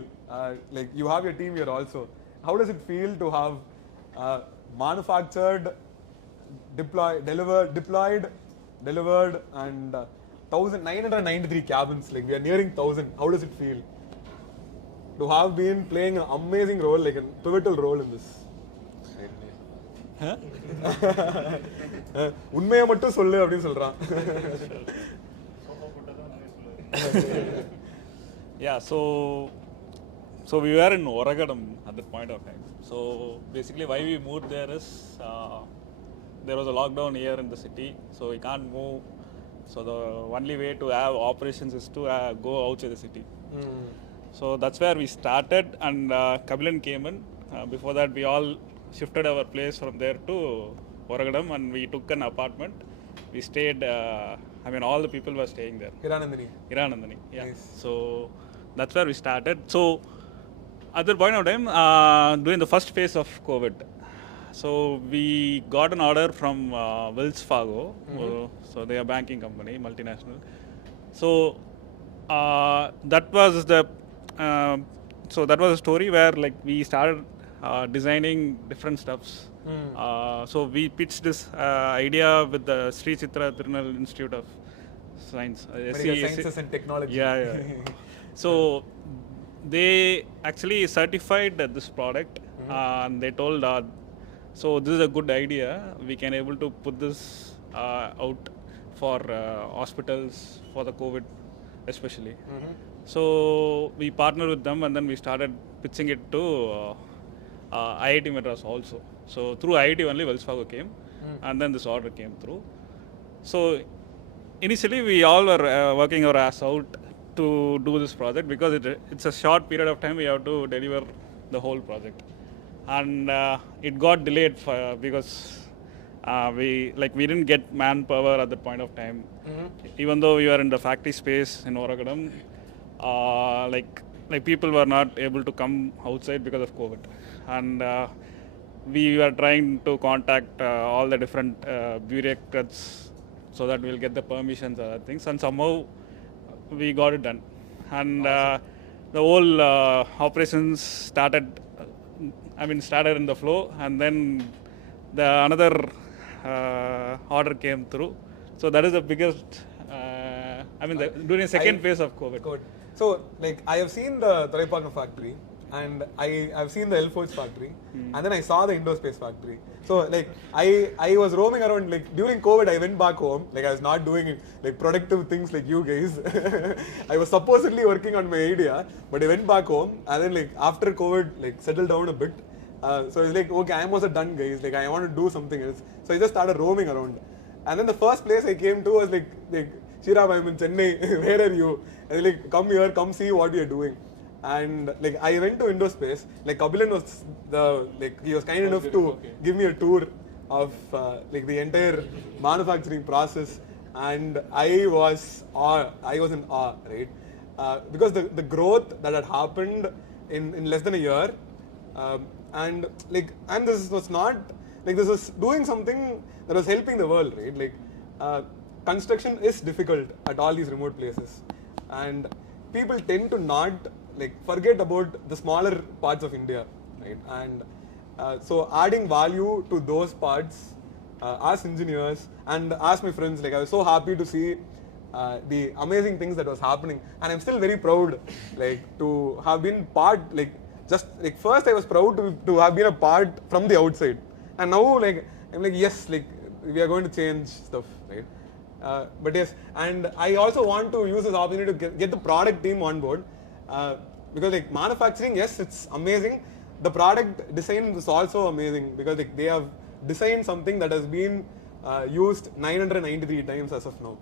Like you have your team here also. How does it feel to have manufactured, deployed, delivered and 1993 cabins? Like we are nearing 1000. How does it feel to have been playing an amazing role, like a pivotal role in this? உண்மையை மட்டும் சொல்லு அப்படின்னு சொல்றான். Yeah, so we were in Oragadam at that point of time. So basically why we moved there is there was a lockdown here in the city, so we can't move. So the only way to have operations is to go outside the city. So that's where we started, and Kabilan came in. Before that, we all shifted our place from there to Oragadam, and we took an apartment. We stayed, all the people were staying there. Hiranandani, yeah. Nice. So that's where we started. So at that point of time, during the first phase of COVID, so we got an order from Wells Fargo. So they are a banking company, multinational. So that was a story where like we started designing different stuffs. So we pitched this idea with the Sri Chitra Tirunal Institute of Science, Sciences and Technology. Yeah. So they actually certified this product, and they told so this is a good idea, we can able to put this out for hospitals for the COVID especially. So we partnered with them, and then we started pitching it to IIT Madras also. So through IIT only Wells Fargo came, and then this order came through. So initially we all were working our ass out to do this project, because it's a short period of time we have to deliver the whole project, and it got delayed because we didn't get manpower at that point of time. Even though we were in the factory space in Oragadam, like people were not able to come outside because of COVID, and we were trying to contact all the different bureaucrats so that we'll get the permissions and other things, and somehow we got it done, and the whole operations started in the flow, and then another order came through. So that is the biggest during the second phase of COVID. So like I have seen the Thoraipakkam factory, and I've seen the L-Forge factory, and then I saw the Indospace factory. So like I was roaming around. Like during COVID, I went back home. Like I was not doing like productive things like you guys. I was supposedly working on my idea, but I went back home, and then like after COVID, like settled down a bit. So it's like, okay, I'm also done, guys. Like I want to do something else. So I just started roaming around, and then the first place I came to was like Shreeram, I'm in Chennai. Where are you? And like, come here, come see what you're doing. And like I went to Indospace. Like Kabilan was he was kind enough to give me a tour of like the entire manufacturing process, and I was in awe, right? Because the growth that had happened in less than a year, and this was not like this was doing something that was helping the world, right? Like construction is difficult at all these remote places, and people tend to not like forget about the smaller parts of India, right? And so adding value to those parts as engineers and as my friends, like I was so happy to see the amazing things that was happening, and I'm still very proud like to have been part. Like just like first I was proud to have been a part from the outside, and now like I'm like, yes, like we are going to change stuff, right? But yes, and I also want to use this opportunity to get the product team on board, because like manufacturing, yes, it's amazing. The product design is also amazing because like they have designed something that has been used 993 times as of now.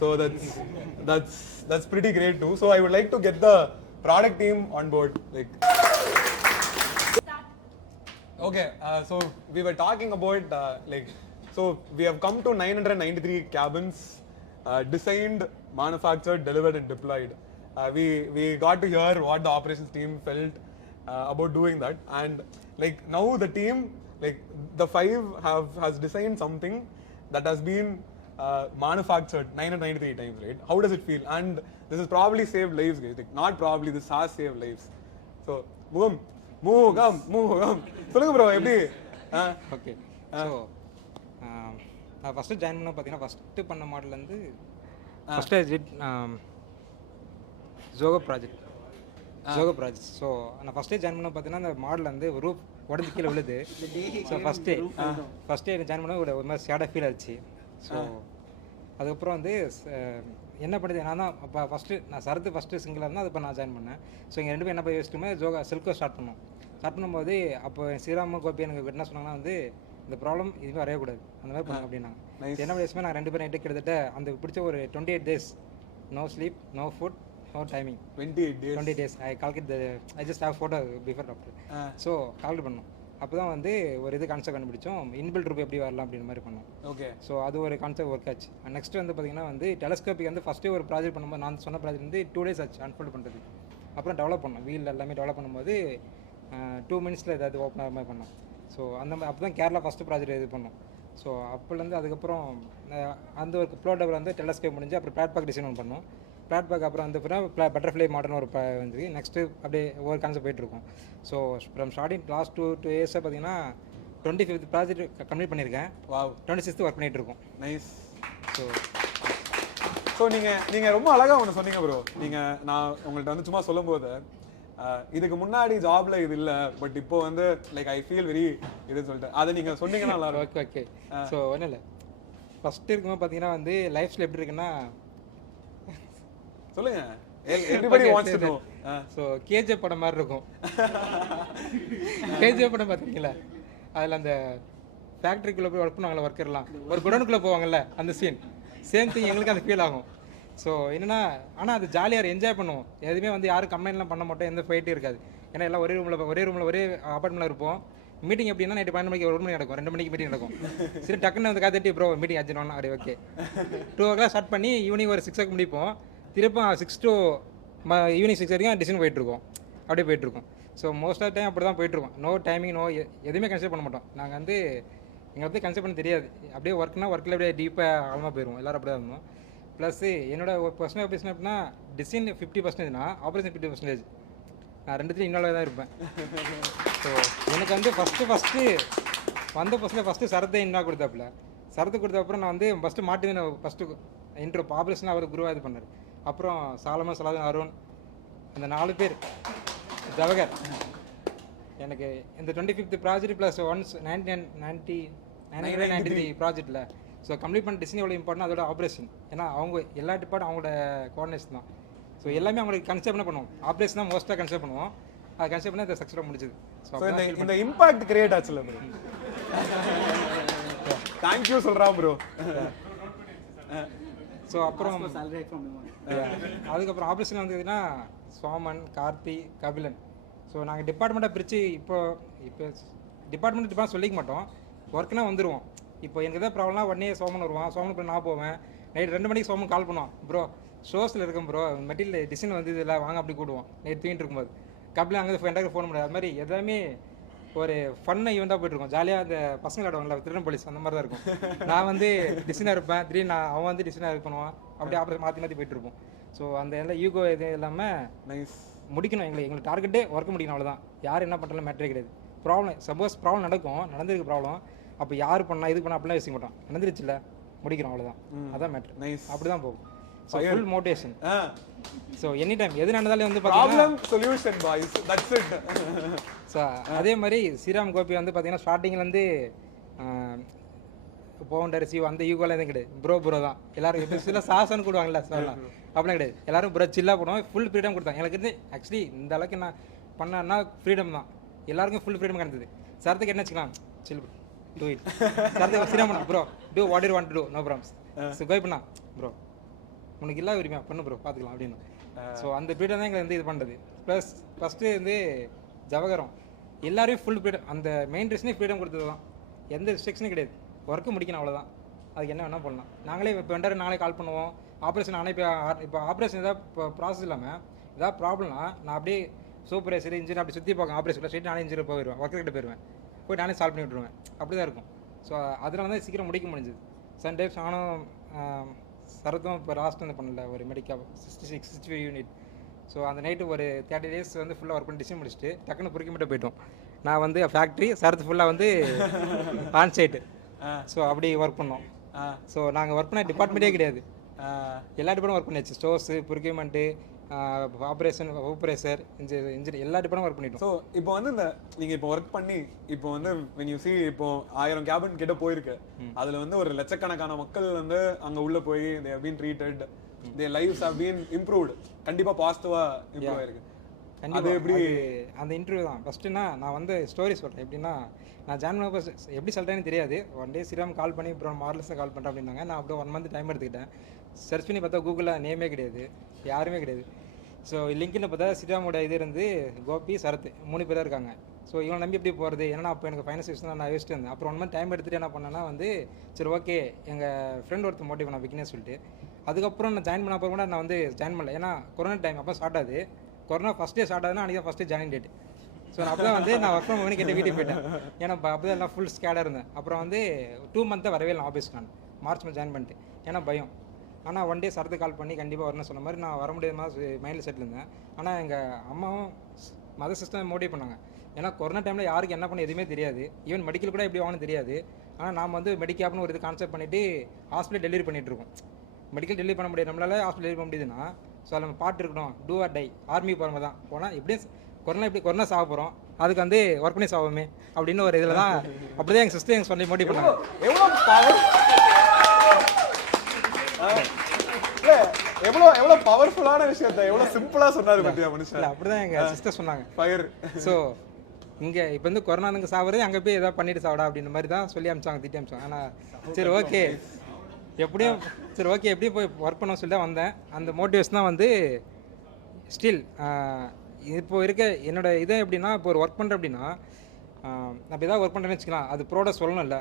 So that's pretty great too. So I would like to get the product team on board. Like, okay, so we were talking about so we have come to 993 cabins, designed, manufactured, delivered, and deployed. We got to hear what the operations team felt about doing that, and like now the team, like the 5 has designed something that has been manufactured 993 times, right? How does it feel? And this has probably saved lives, guys. Like, not probably, this has saved lives. So Mugam. சொல்லுங்க bro எப்படி? Okay, so நான் first join பண்ண பார்த்தீங்கன்னா first பண்ண model வந்து first did Zoho project. So நான் ஃபஸ்ட்டே join பண்ண பார்த்தீங்கன்னா அந்த மாடல் வந்து ரூப் உடஞ்சி கீழே விழுது. ஸோ ஃபஸ்ட்டே ஜாயின் பண்ண ஒரு மாதிரி சேடாக ஃபீல் ஆச்சு. ஸோ அதுக்கப்புறம் வந்து என்ன பண்ணுது, நான் தான் அப்போ நான் சரத்து ஃபஸ்ட்டு சிங்கிளாக இருந்தால் அது இப்போ நான் ஜாயின் பண்ணேன். ஸோ இங்கே 2 பேரும் என்ன போய் யோசிச்சுமே சில்கோ ஸ்டார்ட் பண்ணும்போது அப்போ ஸ்ரீராம் கோபி எனக்கு என்ன சொன்னாங்கன்னா வந்து இந்த ப்ராப்ளம் இதுவே வரையக்கூடாது, அந்த மாதிரி பண்ண அப்படின்னாங்க. என்ன பேசுமே நாங்கள் 2 பேரும் நைட்டு கிட்டத்தட்ட அந்த பிடிச்ச ஒரு 28 days, no sleep, no food, no timing. 20 days I calculate I just have photo before after. So calculate பண்ணோம். அப்போ தான் வந்து ஒரு கான்செப்ட் கண்டுபிடிச்சோம், இன்பில்ட் ரூப் எப்படி வரலாம் அப்படின்ற மாதிரி பண்ணோம். ஓகே, ஸோ அது ஒரு கான்செப்ட் ஒர்க் ஆச்சு. நெக்ஸ்ட் வந்து பார்த்தீங்கன்னா வந்து டெலஸ்கோப்பிக் வந்து ஃபஸ்ட்டு ஒரு ப்ராஜெக்ட் பண்ணும்போது நான் சொன்ன ப்ராஜெக்ட் வந்து 2 days ஆச்சு அன்ஃபோல்ட் பண்ணுறது. அப்புறம் டெவலப் பண்ணோம், வீல் எல்லாமே டெவலப் பண்ணும்போது 2 minutes ஏதாவது ஓப்பன் ஆகிற மாதிரி பண்ணோம். ஸோ அந்த மாதிரி அப்போ தான் கேரளா ஃபஸ்ட்டு ப்ராஜெக்ட் இது பண்ணோம். ஸோ அப்போலேருந்து அதுக்கப்புறம் அந்த ஒரு ப்ளோ டெவலப் வந்து டெலஸ்கோப் முடிஞ்சு அப்புறம் பிளாட்பாக் டிசைன் ஒன்று பண்ணோம். பிளாட்பாக் அப்புறம் வந்து பட்டர்ஃப்ளை மாடர்ன் ஒரு வந்து நெக்ஸ்ட்டு அப்படியே ஒவ்வொரு கான்செப்ட் போயிட்டுருக்கோம். So from starting last 2 years பார்த்தீங்கன்னா 25th ப்ராஜெக்ட் கம்ப்ளீட் பண்ணியிருக்கேன். 26th ஒர்க் பண்ணிகிட்டு இருக்கோம். நைஸ். ஸோ நீங்கள் ரொம்ப அழகாக ஒன்று சொன்னீங்க ப்ரோ. நான் உங்கள்கிட்ட வந்து சும்மா சொல்லும்போது இதுக்கு முன்னாடி ஜாப்ல இது இல்லை, பட் இப்போ வந்து லைக் ஐ ஃபீல் வெரி இதுன்னு சொல்லிட்டு அதை நீங்கள் சொன்னீங்கன்னா நல்லா இருக்கும். ஓகே. ஸோ ஒன்றும் இல்லை, ஃபஸ்ட்டு இருக்கும்போது பார்த்தீங்கன்னா வந்து லைஃப்ல எப்படி இருக்குன்னா சொல்லுங்க, everybody wants to know. So KGF படம் மாதிரி இருக்கும். கேஜிஎஃப் படம் பார்த்தீங்களா, அதில் அந்த ஃபேக்ட்ரிக்குள்ளே போய் ஒர்க் பண்ணுவாங்கள்ல, ஒர்க்கர்லாம் ஒரு குடோனுக்குள்ளே போவாங்கல்ல, அந்த சீன் சேம் திங் எங்களுக்கு அந்த ஃபீல் ஆகும். ஸோ என்னென்னா ஆனால் அது ஜாலியாக என்ஜாய் பண்ணுவோம். எதுவுமே வந்து யாரும் கம்ப்ளைண்ட்லாம் பண்ண மாட்டோம், எந்த ஃபைட்டும் இருக்காது. ஏன்னா எல்லாம் ஒரே ரூமில் ஒரே அப்பார்ட்மெண்ட்டில் இருப்போம். மீட்டிங் எப்படின்னா நைட்டு 12 மணிக்கு 1 மணி நடக்கும், 2 மணிக்கு மீட்டிங் நடக்கும். சரி டக்குன்னு வந்து காத்துட்டு ப்ரோ மீட்டிங் ஆச்சுன்னு அப்படி ஓகே 2 o'clock ஸ்டார்ட் பண்ணி ஈவினிங் ஒரு 6 o'clock முடிப்போம். திரும்ப 6 to ஈவினிங் 6 வரைக்கும் டிசைன் போயிட்டுருக்கோம், அப்படியே போயிட்டுருக்கோம். ஸோ மோஸ்ட் ஆஃப் டைம் அப்படி தான் போயிட்டுருக்கோம். நோ டைமிங், நோ எதுவுமே கன்சிடர் பண்ண மாட்டோம். நாங்கள் வந்து எங்களை வந்து கன்சிடர் பண்ண தெரியாது. அப்படியே ஒர்க்னா ஒர்க்கில் அப்படியே டீப்பாக ஆழமாக போயிடுவோம். எல்லோரும் அப்படி தான் இருந்தோம். ப்ளஸ் என்னோட பர்சனல் ஆஃபீஸ்னா அப்படின்னா டிசைன் 50%னா ஆப்ரேஷன் 50%. நான் 2த்துலையும் இன்வால்வாக தான் இருப்பேன். ஸோ எனக்கு வந்து ஃபஸ்ட்டு வந்த ஃபஸ்ட்டு சரத்தை இன்வால்வ் கொடுத்தாப்புல. சரத்து கொடுத்தப்பறம் நான் வந்து ஃபஸ்ட்டு மாட்டி ஃபஸ்ட்டு இன்ட்ரோ ஆப்ரேஷன் அவர் குருவாக இது பண்ணார். அப்புறம் சாலமன், சலாதீன், அருண், அந்த 4 பேர், ஜவஹர். எனக்கு இந்த 25th ப்ராஜெக்ட் ப்ளஸ் ஒன்ஸ் 1993 ப்ராஜெக்டில் ஸோ கம்ப்ளீட் பண்ண டிசைன் எவ்வளோ இம்பார்ட்டன், அதோட ஆப்ரேஷன். ஏன்னா அவங்க எல்லா டிபார்ட்டும் அவங்களோட கோஆர்டினேஷன் தான். ஸோ எல்லாமே அவங்களுக்கு கன்சிடர் பண்ண பண்ணுவோம். ஆப்ரேஷன் தான் மோஸ்ட்டாக கன்சிடர் பண்ணுவோம். அதை கன்சிடர் பண்ணி அதை சக்ஸஸாக முடிஞ்சது. ஸோ இந்த இம்பாக்ட் கிரியேட் ஆச்சுல ப்ரோ. தேங்க்யூ சொல்கிறான் ப்ரோ. ஸோ அப்புறம் அதுக்கப்புறம் ஆப்ரேஷன் வந்ததுன்னா சோமன், கார்த்தி, கபிலன். ஸோ நாங்கள் டிபார்ட்மெண்ட்டாக பிரித்து இப்போ டிபார்ட்மெண்ட் சொல்லிக்க மாட்டோம். ஒர்க்குனா வந்துடுவோம். இப்போ எனக்கு எதாவது ப்ராப்ளம்னா உடனே சோமன் வருவான். சோமன் அப்புறம் நான் போவேன். நைட் 2 மணிக்கு சோமன் கால் பண்ணுவான், ப்ரோ ஷோஸில் இருக்கேன் ப்ரோ, மெட்டீரியல் டிசைன் வந்து இதில் வாங்க அப்படி கூடுவோம். நைட் தூங்கிட்டு இருக்கும்போது கபிலன் அங்கே எனக்கு ஃபோன் முடியாது. அது மாதிரி எல்லாமே ஒரு ஃபன் ஈவெண்ட்டாக போய்ட்டுருக்கோம். ஜாலியாக அந்த பசங்க ஆடுவாங்களா திருடன் போலீஸ், அந்த மாதிரி தான் இருக்கும். நான் வந்து டிசைனாக இருப்பேன், திடீர்னு அவன் வந்து டிசைனாக இது பண்ணுவான். அப்படியே ஆப்ரேஷன் மாற்றி போயிட்டுருப்போம். ஸோ அந்த எல்லாம் ஈகோ இது இல்லாமல் நைஸ் முடிக்கணும். எங்களுக்கு டார்கெட்டே ஒர்க் முடிக்கணும், அவ்வளோதான். யார் என்ன பண்ணுறாலும் மேட்டரே கிடையாது. சப்போஸ் ப்ராப்ளம் நடந்திருக்கு ப்ராப்ளம், அப்போ யார் பண்ணால் இது பண்ணால் அப்படிலாம் யோசிக்க மாட்டோம். நடந்துருச்சுல முடிக்கிறோம், அவ்வளோதான். அதான் மேட்ரு. நைஸ். அப்படி தான் போகும். So full motivation. So any time எது நடந்தாலும் வந்து problem solution boys, that's it. So அதே மாதிரி ஸ்ரீராம் கோபி வந்து பார்த்தீங்கன்னா ஸ்டார்டிங்லேருந்து பவுண்டர் சிவ் அந்த ஈகோலாம் எதுவும் கிடையாது. ப்ரோ தான் எல்லாரும் இப்போ சில சாசன்னு கூடுவாங்கல்ல சொல்லலாம், அப்படிலாம் கிடையாது. எல்லாரும் ப்ரோ சில்லாக போடுவோம். ஃபுல் ஃப்ரீடம் கொடுத்தாங்க எனக்கு. இருந்து ஆக்சுவலி இந்த அளவுக்கு நான் பண்ணேன்னா ஃப்ரீடம் தான், எல்லாருக்கும் ஃபுல் ஃப்ரீடம் கிடைச்சது. சரத்துக்கு என்ன வச்சுக்கலாம், சில் டூ இட். சரத்துக்கு ஃப்ரீடம் பண்ண bro do what you want to do, no problems. So கோய் பண்ணா ப்ரோ உனக்கு இல்லை உரிமையா பண்ணு ப்ரோ பார்த்துக்கலாம் அப்படின்னு. ஸோ அந்த ஃப்ரீடம் தான் எங்களை வந்து இது பண்ணுறது. ப்ளஸ் ஃபஸ்ட்டு வந்து ஜவஹரம் எல்லாரையும் ஃபுல் ஃப்ரீடம், அந்த மெயின் ரீசனே ஃப்ரீடம் கொடுத்தது தான். எந்த ரெஸ்ட்ரிக்ஷனும் கிடையாது, ஒர்க்கு முடிக்கணும் அவ்வளோதான். அதுக்கு என்ன வேணால் பண்ணலாம். நாங்களே இப்போ வெண்டர் நாங்களே கால் பண்ணுவோம். ஆப்ரேஷன் நானே இப்போ ஆப்ரேஷன் ஏதாவது இப்போ ப்ராசஸ் இல்லாமல் ஏதாவது ப்ராப்ளம்னா நான் அப்படியே சூப்பர்வைசர் இன்ஜின் அப்படி சுற்றி பார்க்க ஆப்ரேஷன் ஸ்ட்ரெயிட் நானே இன்ஜினியர் போயிடுவேன், ஒர்க்கர்கிட்ட போயிடுவேன், போய் நானே சால்வ் பண்ணி விட்ருவேன். அப்படி தான் இருக்கும். ஸோ அதனால தான் சீக்கிரம் முடிக்க முடிஞ்சுது. சம்டைம்ஸ் நானும் சரத்தும் இப்போ லாஸ்ட் வந்து பண்ணல ஒரு மெடிக்கா 65 யூனிட். ஸோ அந்த நைட்டு ஒரு 30 days வந்து ஃபுல்லாக ஒர்க் பண்ணி டிசைன் முடிச்சுட்டு டக்குன்னு பொறுக்க மட்டும் போயிட்டோம். நான் வந்து ஃபேக்ட்ரி, சரத்து ஃபுல்லாக வந்து ஆன்சைட்டு. ஸோ அப்படி ஒர்க் பண்ணோம். ஸோ நாங்கள் ஒர்க் பண்ண டிபார்ட்மெண்ட்டே கிடையாது, எல்லா டிபார்ட்மெண்ட் ஒர்க் பண்ணியாச்சு. ஸ்டோர்ஸு, ப்ரொக்யூமெண்ட்டு, ஆப்ரேஷன், ஆப்ரேசர், இன்ஜினியர் எல்லா டிபார்ட்மெண்ட் ஒர்க் பண்ணிட்டோம். ஸோ இப்போ வந்து இந்த நீங்கள் இப்போ ஒர்க் பண்ணி இப்போ வந்து when you see இப்போ 1000 கேபின் கிட்ட போயிருக்கு, அதில் வந்து ஒரு லட்சக்கணக்கான மக்கள் வந்து அங்கே உள்ளே போய் they have been treated, their lives have been improved. கண்டிப்பாக பாசிட்டிவாக இம்ப்ரூவ் ஆயிருக்கு. அது எப்படி அந்த இன்டர்வியூ தான் ஃபஸ்ட்டுனா நான் வந்து ஸ்டோரி சொல்கிறேன். எப்படின்னா நான் ஜாயின் பண்ண எப்படி சொல்கிறேன்னு தெரியாது. ஒன் டே ஸ்ரீராம் கால் பண்ணி அப்புறம் மாடல்ஸை கால் பண்ணுறேன் அப்படின்னாங்க. நான் அப்படியே 1 month டைம் எடுத்துக்கிட்டேன். சர்ச் பண்ணி பார்த்தா கூகுளில் நேமே கிடையாது, யாருமே கிடையாது. ஸோ லிங்க்னு பார்த்தா ஸ்ரீராமோட இது இருந்து கோபி, சரத் 3 பேர் இருக்காங்க. ஸோ இவனை நம்பி எப்படி போகிறது, ஏன்னா அப்போ எனக்கு ஃபைனான்ஸ் விஷயம் நான் யோசிச்சுட்டு இருந்தேன். அப்புறம் 1 month டைம் எடுத்துகிட்டு என்ன பண்ணேன்னா வந்து சரி ஓகே எங்கள் ஃப்ரெண்ட் ஒருத்தர் மோட்டிவ் பண்ண விக்னேஸ் சொல்லிட்டு. அதுக்கப்புறம் நான் ஜாயின் பண்ண அப்புறம் கூட நான் வந்து ஜாயின் பண்ணல, ஏன்னா கொரோனா டைம் அப்போ ஸ்டார்ட் ஆகுது. கொரோனா ஃபஸ்ட் டே ஸ்டார்ட் ஆகுதுன்னா அன்றைக்கி தான் ஃபஸ்ட்டு ஜாயின் டேட். ஸோ நான் அப்போ தான் வந்து நான் ஒர்க் ஃப்ரம் ஹோம் கேட்டு வீட்டுக்கு போயிட்டேன், ஏன்னா அப்போ தான் எல்லாம் ஃபுல் ஸ்கேடாக இருந்தேன். அப்புறம் வந்து 2 month வரவே இல்லை ஆஃபீஸ். நான் மார்ச் ஜாயின் பண்ணிட்டு, ஏன்னா பயம். ஆனால் 1 day சரத்து கால் பண்ணி கண்டிப்பாக வரணும்னு சொன்ன மாதிரி நான் வர முடியாத மாதிரி மைண்டில் செட்டில் இருந்தேன். ஆனால் எங்கள் அம்மாவும் மதர் சிஸ்டம் மோட்டிவ் பண்ணாங்க, ஏன்னா கொரோனா டைமில் யாருக்கு என்ன பண்ண எதுவுமே தெரியாது. ஈவன் மெடிக்கல் கூட எப்படி வாங்கன்னு தெரியாது. ஆனால் நாம் வந்து மெடிக்காப்னு ஒரு இது கான்செப்ட் பண்ணிவிட்டு ஹாஸ்பிட்டல் டெலிவரி பண்ணிகிட்ருக்கோம். மெடிக்கல் டெலிவரி பண்ண முடியாது, நம்மளால ஹாஸ்பிட்டல் டெலிவரி பண்ண முடியுதுன்னா ஸோ அதில் நம்ம பாட்டு இருக்கணும், டூ ஆர் டை. ஆர்மி போகிறவங்க தான் போனால் எப்படியும் கொரோனா சாக போகிறோம், அதுக்கு வந்து ஒர்க் பண்ணி சாவோமே அப்படின்னு ஒரு இதில் தான் அப்படி தான் எங்கள் சிஸ்டர் எங்கள் சொல்லி மோட்டிவ் பண்ணாங்க. எவ்வளோ பவர்ஃபுல்லான விஷயத்தை எவ்வளோ சிம்பிளாக சொன்னார் பற்றியா மனுஷன். அப்படி தான் எங்கள் சிஸ்டர் சொன்னாங்க. ஃபயர். ஸோ இங்கே இப்போ வந்து கொரோனாங்க சாப்பிட்றது அங்கே போய் எதாவது பண்ணிட்டு சாப்பிடா அப்படின்ற மாதிரி தான் சொல்லி அமிச்சாங்க, திட்டி அமிச்சாங்க. ஆனால் சரி ஓகே எப்படியும் போய் ஒர்க் பண்ண சொல்லி தான் வந்தேன். அந்த மோட்டிவேஷன் தான் வந்து ஸ்டில் இப்போ இருக்க என்னோட இதை எப்படின்னா, இப்போ ஒரு ஒர்க் பண்ணுறேன் அப்படின்னா நம்ம எதாவது ஒர்க் பண்ணுறேன்னு வச்சுக்கலாம், அது ப்ரோடாக சொல்லணும்ல.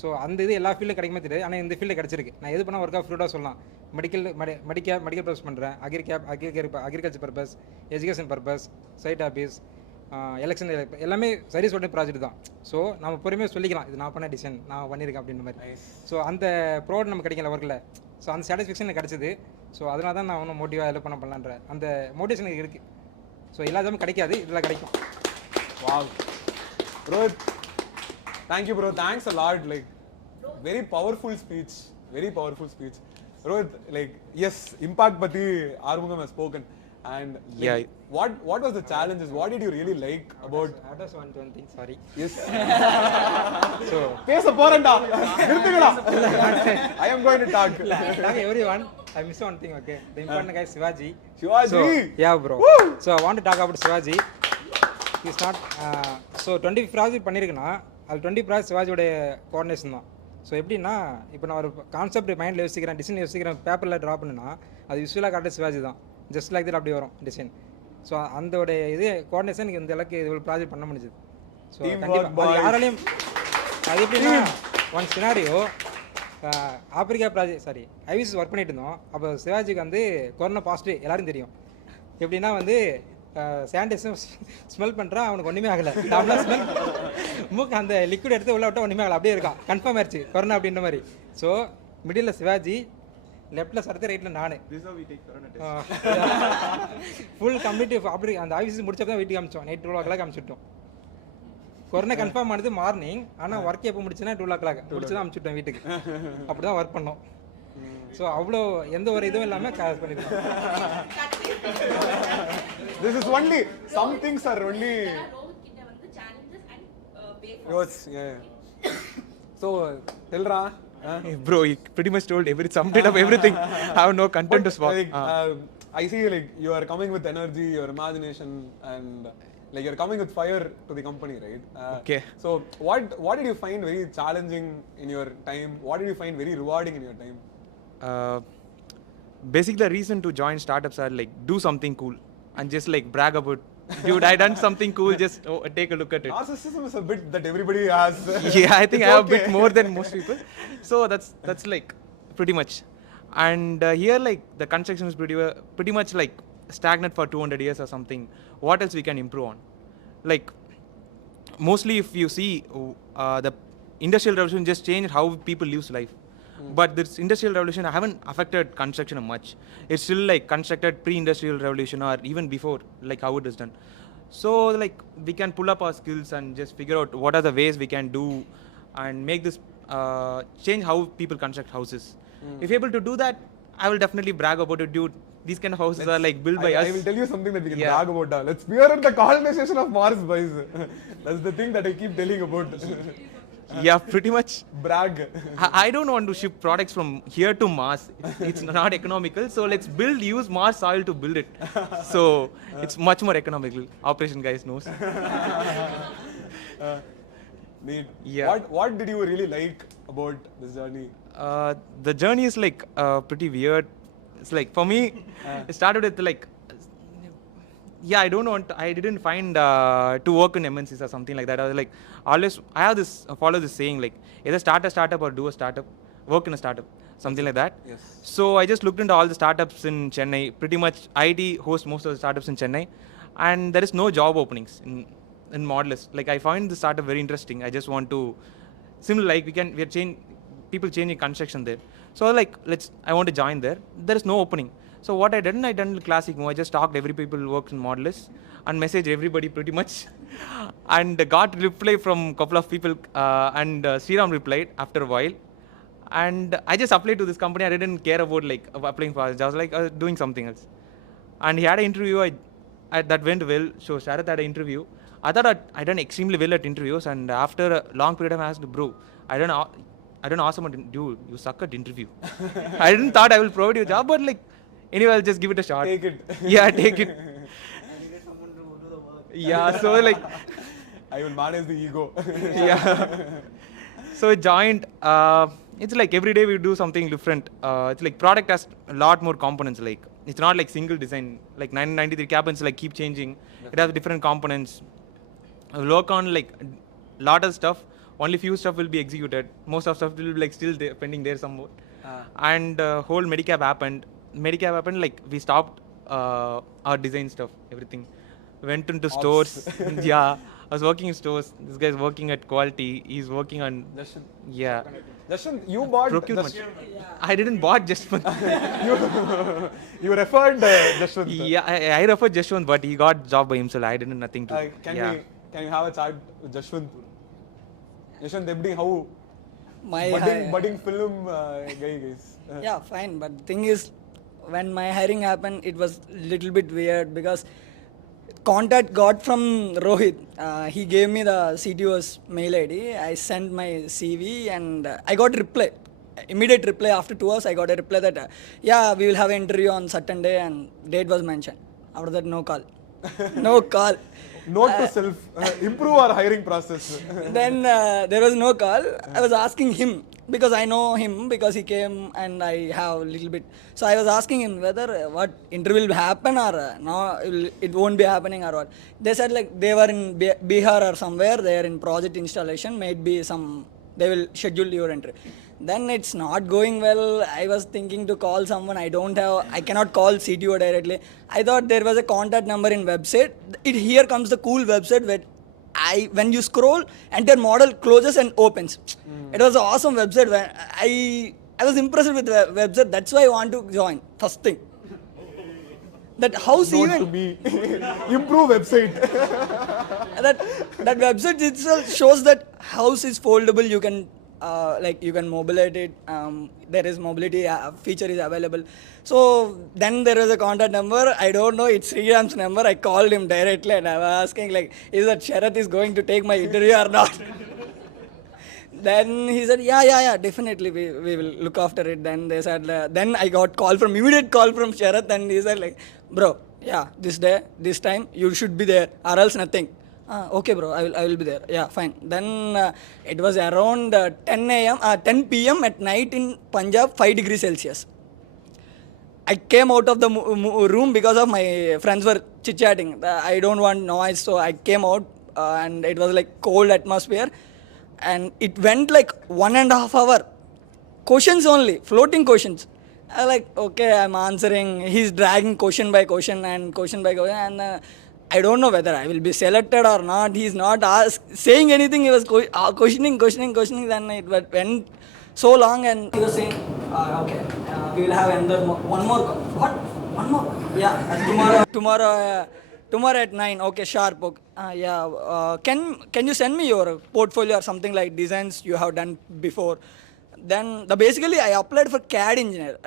ஸோ அந்த இது எல்லா ஃபீல்டும் கிடைக்குமே தெரியாது, ஆனால் இந்த ஃபீல்டில் கிடச்சிருக்கு. நான் எது பண்ணால் ஒர்க்காக ஃப்ரூடாக சொல்லலாம். மெடிக்கல் பர்பஸ் பண்ணுறேன், agriculture purpose, education purpose, side office, election எல்லாமே சரி சொல்கிற ப்ராஜெக்ட் தான். ஸோ நம்ம பொறுமையாக சொல்லிக்கலாம், இது நான் பண்ண டிசைன் நான் பண்ணியிருக்கேன் அப்படின்ற மாதிரி. ஸோ அந்த ப்ரோட் நம்ம கிடைக்கல ஒர்க்கில். ஸோ அந்த சாட்டிஸ்ஃபேக்ஷன் எனக்கு கிடச்சிது. ஸோ அதனால தான் நான் ஒன்றும் மோட்டிவாக ஹெல்ப் பண்ணலான்ற அந்த மோட்டிவேஷன் எனக்கு இருக்குது. ஸோ எல்லாத்தையும் கிடைக்காது, இதில் கிடைக்கும். Wow Rohit, thank you bro, thanks a lot. Like very powerful speech, very powerful speech. Rohith, like yes, impact pati Arumugam has spoken, and like, yeah, what was the challenges? What did you really like about? I just want one thing, sorry. Yes. So pesa poranda nirthukala. I am going to talk. Thank everyone. I miss one thing, okay? The important guy Shivaji. So, yeah bro. Woo! So I want to talk about Shivaji. He's not so 20 project பண்ணிருக்கேனா அது 20 project Shivaji ஓட coordination தான். So எப்படின்னா இப்போ நான் ஒரு concept மைண்டில் யோசிக்கிறேன், design யோசிக்கிறேன், பேப்பரில் ட்ரா பண்ணுன்னா அது விஷுவலாக காட்டுற சிவாஜி தான். ஜஸ்ட் லைக் தட் அப்படி வரும் டிசைன். ஸோ அதோட இது கோஆர்டினேஷன் இந்த அளவுக்கு இவ்வளோ ப்ராஜெக்ட் பண்ண முடிஞ்சுது. ஸோ கண்டிப்பாக அது யாராலையும் அது எப்படின்னா ஒன் சினாரியோ ஆப்பிரிக்கா ப்ராஜெக்ட் ஐவிஸ் ஒர்க் பண்ணிட்டு இருந்தோம். அப்போ சிவாஜிக்கு வந்து கொரோனா பாசிட்டிவ் எல்லாரும் தெரியும். எப்படின்னா வந்து சானிடைசர் ஸ்மெல் பண்ணுறான், அவனுக்கு ஒன்றுமே ஆகலை. நார்மலாக ஸ்மெல் மூக்கு அந்த லிக்விட் எடுத்து உள்ள விட்டால் ஒன்றுமே ஆகலை, அப்படியே இருக்கான். கன்ஃபார்ம் ஆயிடுச்சு கொரோனா அப்படின்ற மாதிரி. ஸோ மிடில் சிவாஜி, லெஃப்ட்டில் சரத்து, ரைட்டில் நான் ஃபுல் கம்ப்ளீட் அப்படி அந்த ஆஃபீஸ் முடிச்சப்போ தான் வீட்டுக்கு அமிச்சோம். நைட் 12 o'clock அமிச்சுட்டோம். கொரோனா கன்ஃபார்ம் ஆனது மார்னிங், ஆனால் ஒர்க் எப்போ முடிச்சுன்னா 12 o'clock முடிச்சு தான் அமிச்சுட்டோம் வீட்டுக்கு. அப்படி தான் ஒர்க் பண்ணோம். ஸோ அவ்வளோ எந்த ஒரு இதுவும் இல்லாமல் கேஷ் பண்ணிருக்கோம். This is only some things are only. So, tell Ra. Bro, he pretty much told summed it up everything. I have no content to swap. Like, I see like you are coming with energy, your imagination, and like you're coming with fire to the company, right? Okay. So what did you find very challenging in your time? What did you find very rewarding in your time? Basically, the reason to join startups are like do something cool and just like brag about, dude, I done something cool. Just take a look at it. Narcissism is a bit that everybody has. Yeah, I think I have okay. a bit more than most people. So that's like pretty much. And here like the construction is pretty much like stagnant for 200 years or something. What else we can improve on? Like mostly if you see the industrial revolution just changed how people live life. But this industrial revolution haven't affected construction much. It's still like constructed pre-industrial revolution or even before, like how it is done. So like we can pull up our skills and just figure out what are the ways we can do and make this change how people construct houses. If you're able to do that, I will definitely brag about it, dude. These kind of houses are like built by us. I will tell you something that we can brag about. Let's spearhead at the colonization of Mars, boys. That's the thing that I keep telling about. Yeah, pretty much. Brag. I don't want to ship products from here to Mars. It's not economical. So let's use Mars soil to build it. So it's much more economical. Operation guys knows. Neat. Yeah. What did you really like about this journey? The journey is like pretty weird. It's like for me, it started with like, yeah, I didn't find to work in MNCs or something like that. I was like, always, I have this, follow this saying like, either start a startup or do a startup, work in a startup, something like that. Yes. So I just looked into all the startups in Chennai. Pretty much IIT hosts most of the startups in Chennai, and there is no job openings in Modulus. Like I find the startup very interesting. I just want to, similar like people changing construction there. So like I want to join there. There is no opening. So what I done the classic move. I just talked every people who works in Modulus and messaged everybody pretty much, and got reply from couple of people. And Shreeram replied after a while, and I just applied to this company. I didn't care about like applying for it. I was like doing something else. And he had an interview. That went well. So Sharath had an interview. I thought I done extremely well at interviews, and after a long period of time, I asked, bro, I don't ask someone, dude, you suck at interview. I didn't thought I will provide you a job, but like, anyway, I'll just give it a shot. Take it. Yeah, take it. Yeah, so like, I will manage the ego. yeah. So I joined. It's like every day we do something different. It's like product has a lot more components. Like it's not like single design. Like 993 cabins like keep changing. It has different components. I work on like a lot of stuff. Only few stuff will be executed. Most of stuff will be like still there, pending there somewhere. And whole Medicab happened. Like we stopped our design stuff, everything. Went into stores. Yeah, I was working in stores. This guy's working at quality. He's working on. Jaswant. Yeah. Jaswant, you bought procurement. I didn't bought Jaswant. you referred Jaswant. Yeah, I referred Jaswant, but he got job by himself. I didn't nothing to. Can you have a chat with Jaswant? Jaswant, how budding film guys. Yeah, fine. But the thing is, when my hiring happened, it was little bit weird because contact got from Rohith. He gave me the CTO's mail ID. I sent my CV and I got reply. Immediate reply after 2 hours. I got a reply that yeah, we will have an interview on certain day and date was mentioned. After that, no call. No call. Note to self, improve our hiring process. Then there was no call. I was asking him because I know him because he came and I have a little bit. So I was asking him whether what interview will happen or no, it won't be happening or what. They said like they were in Bihar or somewhere. They are in project installation. Maybe they will schedule your entry. Then it's not going well. I was thinking to call someone. I cannot call CTO directly. I thought there was a contact number in website. Here comes the cool website where when you scroll, enter model closes and opens. It was an awesome website. Where I was impressed with the website. That's why I want to join. First thing. That house Note even to me. Improve website. that website itself shows that house is foldable. You can you can mobilate it. There is mobility feature is available. So then there is a contact number. I don't know. It's Shreeram's number. I called him directly and I was asking like, is that Sharath is going to take my interview or not? Then he said, yeah, definitely we will look after it. Then they said, then I got immediate call from Sharath, and he said like, bro, yeah, this day, this time you should be there, or else nothing. Okay, bro, I will be there. Yeah, fine. Then it was around 10 p.m. at night in Punjab, 5 degrees Celsius. I came out of the room because of my friends were chit-chatting. I don't want noise, so I came out, and it was like cold atmosphere. And it went like 1.5 hours. Questions only, floating questions. I like, okay, I'm answering. He's dragging question by question, and I don't know whether I will be selected or not. He's not saying anything. He was questioning. Then it went so long, and he was saying, okay, we will have one more call. What? One more? Yeah, tomorrow at 9. Okay, sharp. Okay. Can you send me your portfolio or something like designs you have done before? Then basically I applied for CAD engineer.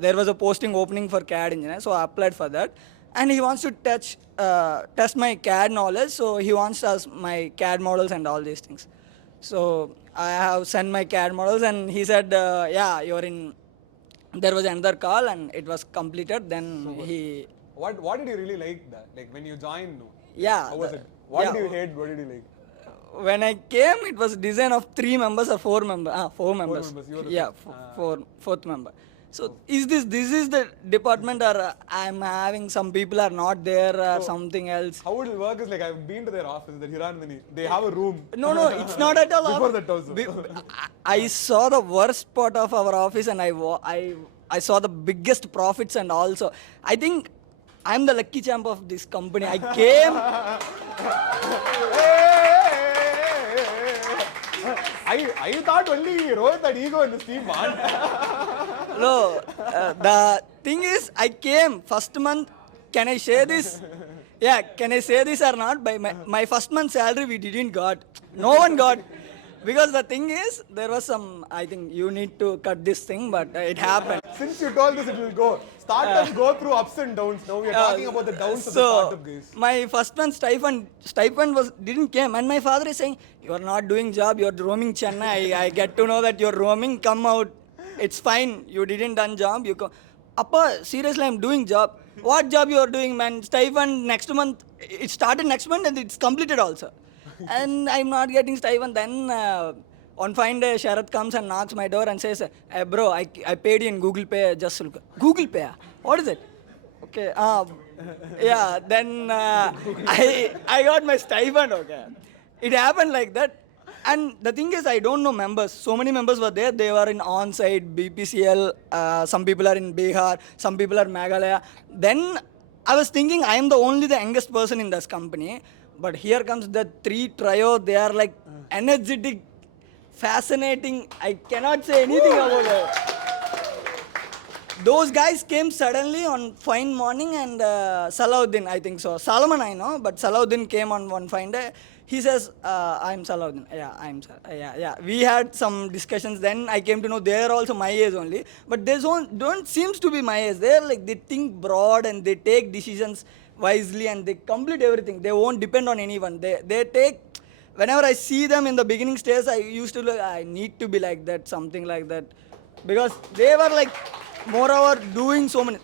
There was a posting opening for CAD engineer, so I applied for that. And he wants to test my CAD knowledge, so he wants to ask my CAD models and all these things. So I have sent my CAD models, and he said, yeah, you're in. There was another call, and it was completed. Then What did you really like that? Like when you joined? Yeah. How was it? What did you hate? What did you like? When I came, it was design of 3 members or 4 members. 4 members. 4 members. You were the fourth member. So is this is the department, or I'm having some people are not there or something else? How it will work is like I've been to their office, the Hiranandani. They have a room. No, it's not at all. Before that also. I saw the worst part of our office, and I saw the biggest profits, and also I think I'm the lucky champ of this company. I came. I thought only Rohith had ego in this team, man. No, the thing is, I came first month. Can I say this? Yeah, can I say this or not? By my first month salary, we didn't got. No one got. Because the thing is, there was some, I think you need to cut this thing, but it happened. Since you told this, it will go. Startups go through ups and downs. Now we are talking about the downs of the startup guys. My first month stipend didn't came, and my father is saying, you are not doing job, you are roaming Chennai. I get to know that you are roaming, come out. It's fine, you didn't done job. You go, Appa, seriously, I'm doing job. What job you are doing, man? Stipend next month, it started next month and it's completed also. And I'm not getting stipend. Then one fine day, Sharath comes and knocks my door and says, hey, bro, I paid you in Google Pay. Just look. Google Pay? What is it? Okay. Yeah. Then I got my stipend. Okay. It happened like that. And the thing is, I don't know members. So many members were there. They were in on-site, BPCL. Some people are in Bihar. Some people are Meghalaya. Then I was thinking I am the youngest person in this company. But here comes the 3 trio. They are like energetic, fascinating. I cannot say anything about it. Those guys came suddenly on fine morning, and Salaudeen, I think so. Soloman I know, but Salaudeen came on one fine day. He says, I'm Salaudeen. Yeah. We had some discussions. Then I came to know they are also my age only. But they don't seems to be my age. They're like, they think broad and they take decisions wisely, and they complete everything. They won't depend on anyone. They take, whenever I see them in the beginning stage, I used to look, I need to be like that, something like that. Because they were like, moreover, doing so many.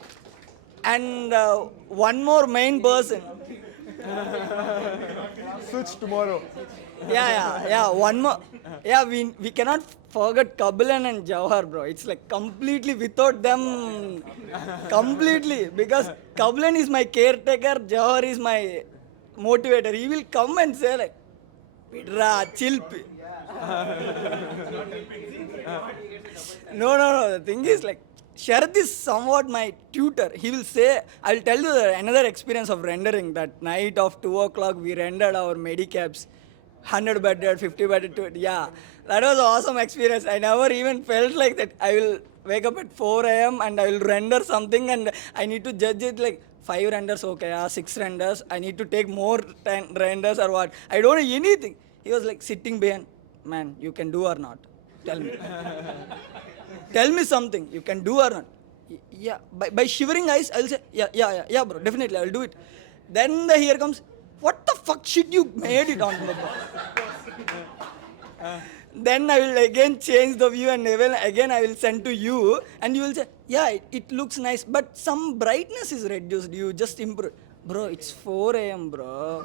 And one more main person. Switch tomorrow. Yeah, one more. Yeah, we cannot forget Kabilan and Jawahar, bro. It's like completely without them, completely. Because Kabilan is my caretaker, Jawahar is my motivator. He will come and say like, Vidra, chill. No. The thing is like, Sharath is somewhat my tutor. He will say, I'll tell you another experience of rendering. That night of 2 o'clock, we rendered our Medicabs. 100 bedded, 50 bedded, yeah. That was an awesome experience. I never even felt like that. I will wake up at 4 a.m. and I will render something, and I need to judge it like 5 renders, okay, 6 renders. I need to take more 10 renders or what. I don't know anything. He was like sitting behind, man, you can do or not? Tell me. Tell me something, you can do or not? Yeah, by shivering eyes, I'll say, yeah, bro, definitely, I'll do it. Then here comes, what the fuck shit you made it on? then I will again change the view and again I will send to you and you will say, yeah, it looks nice, but some brightness is reduced. You just improve. Bro, it's 4 a.m. bro.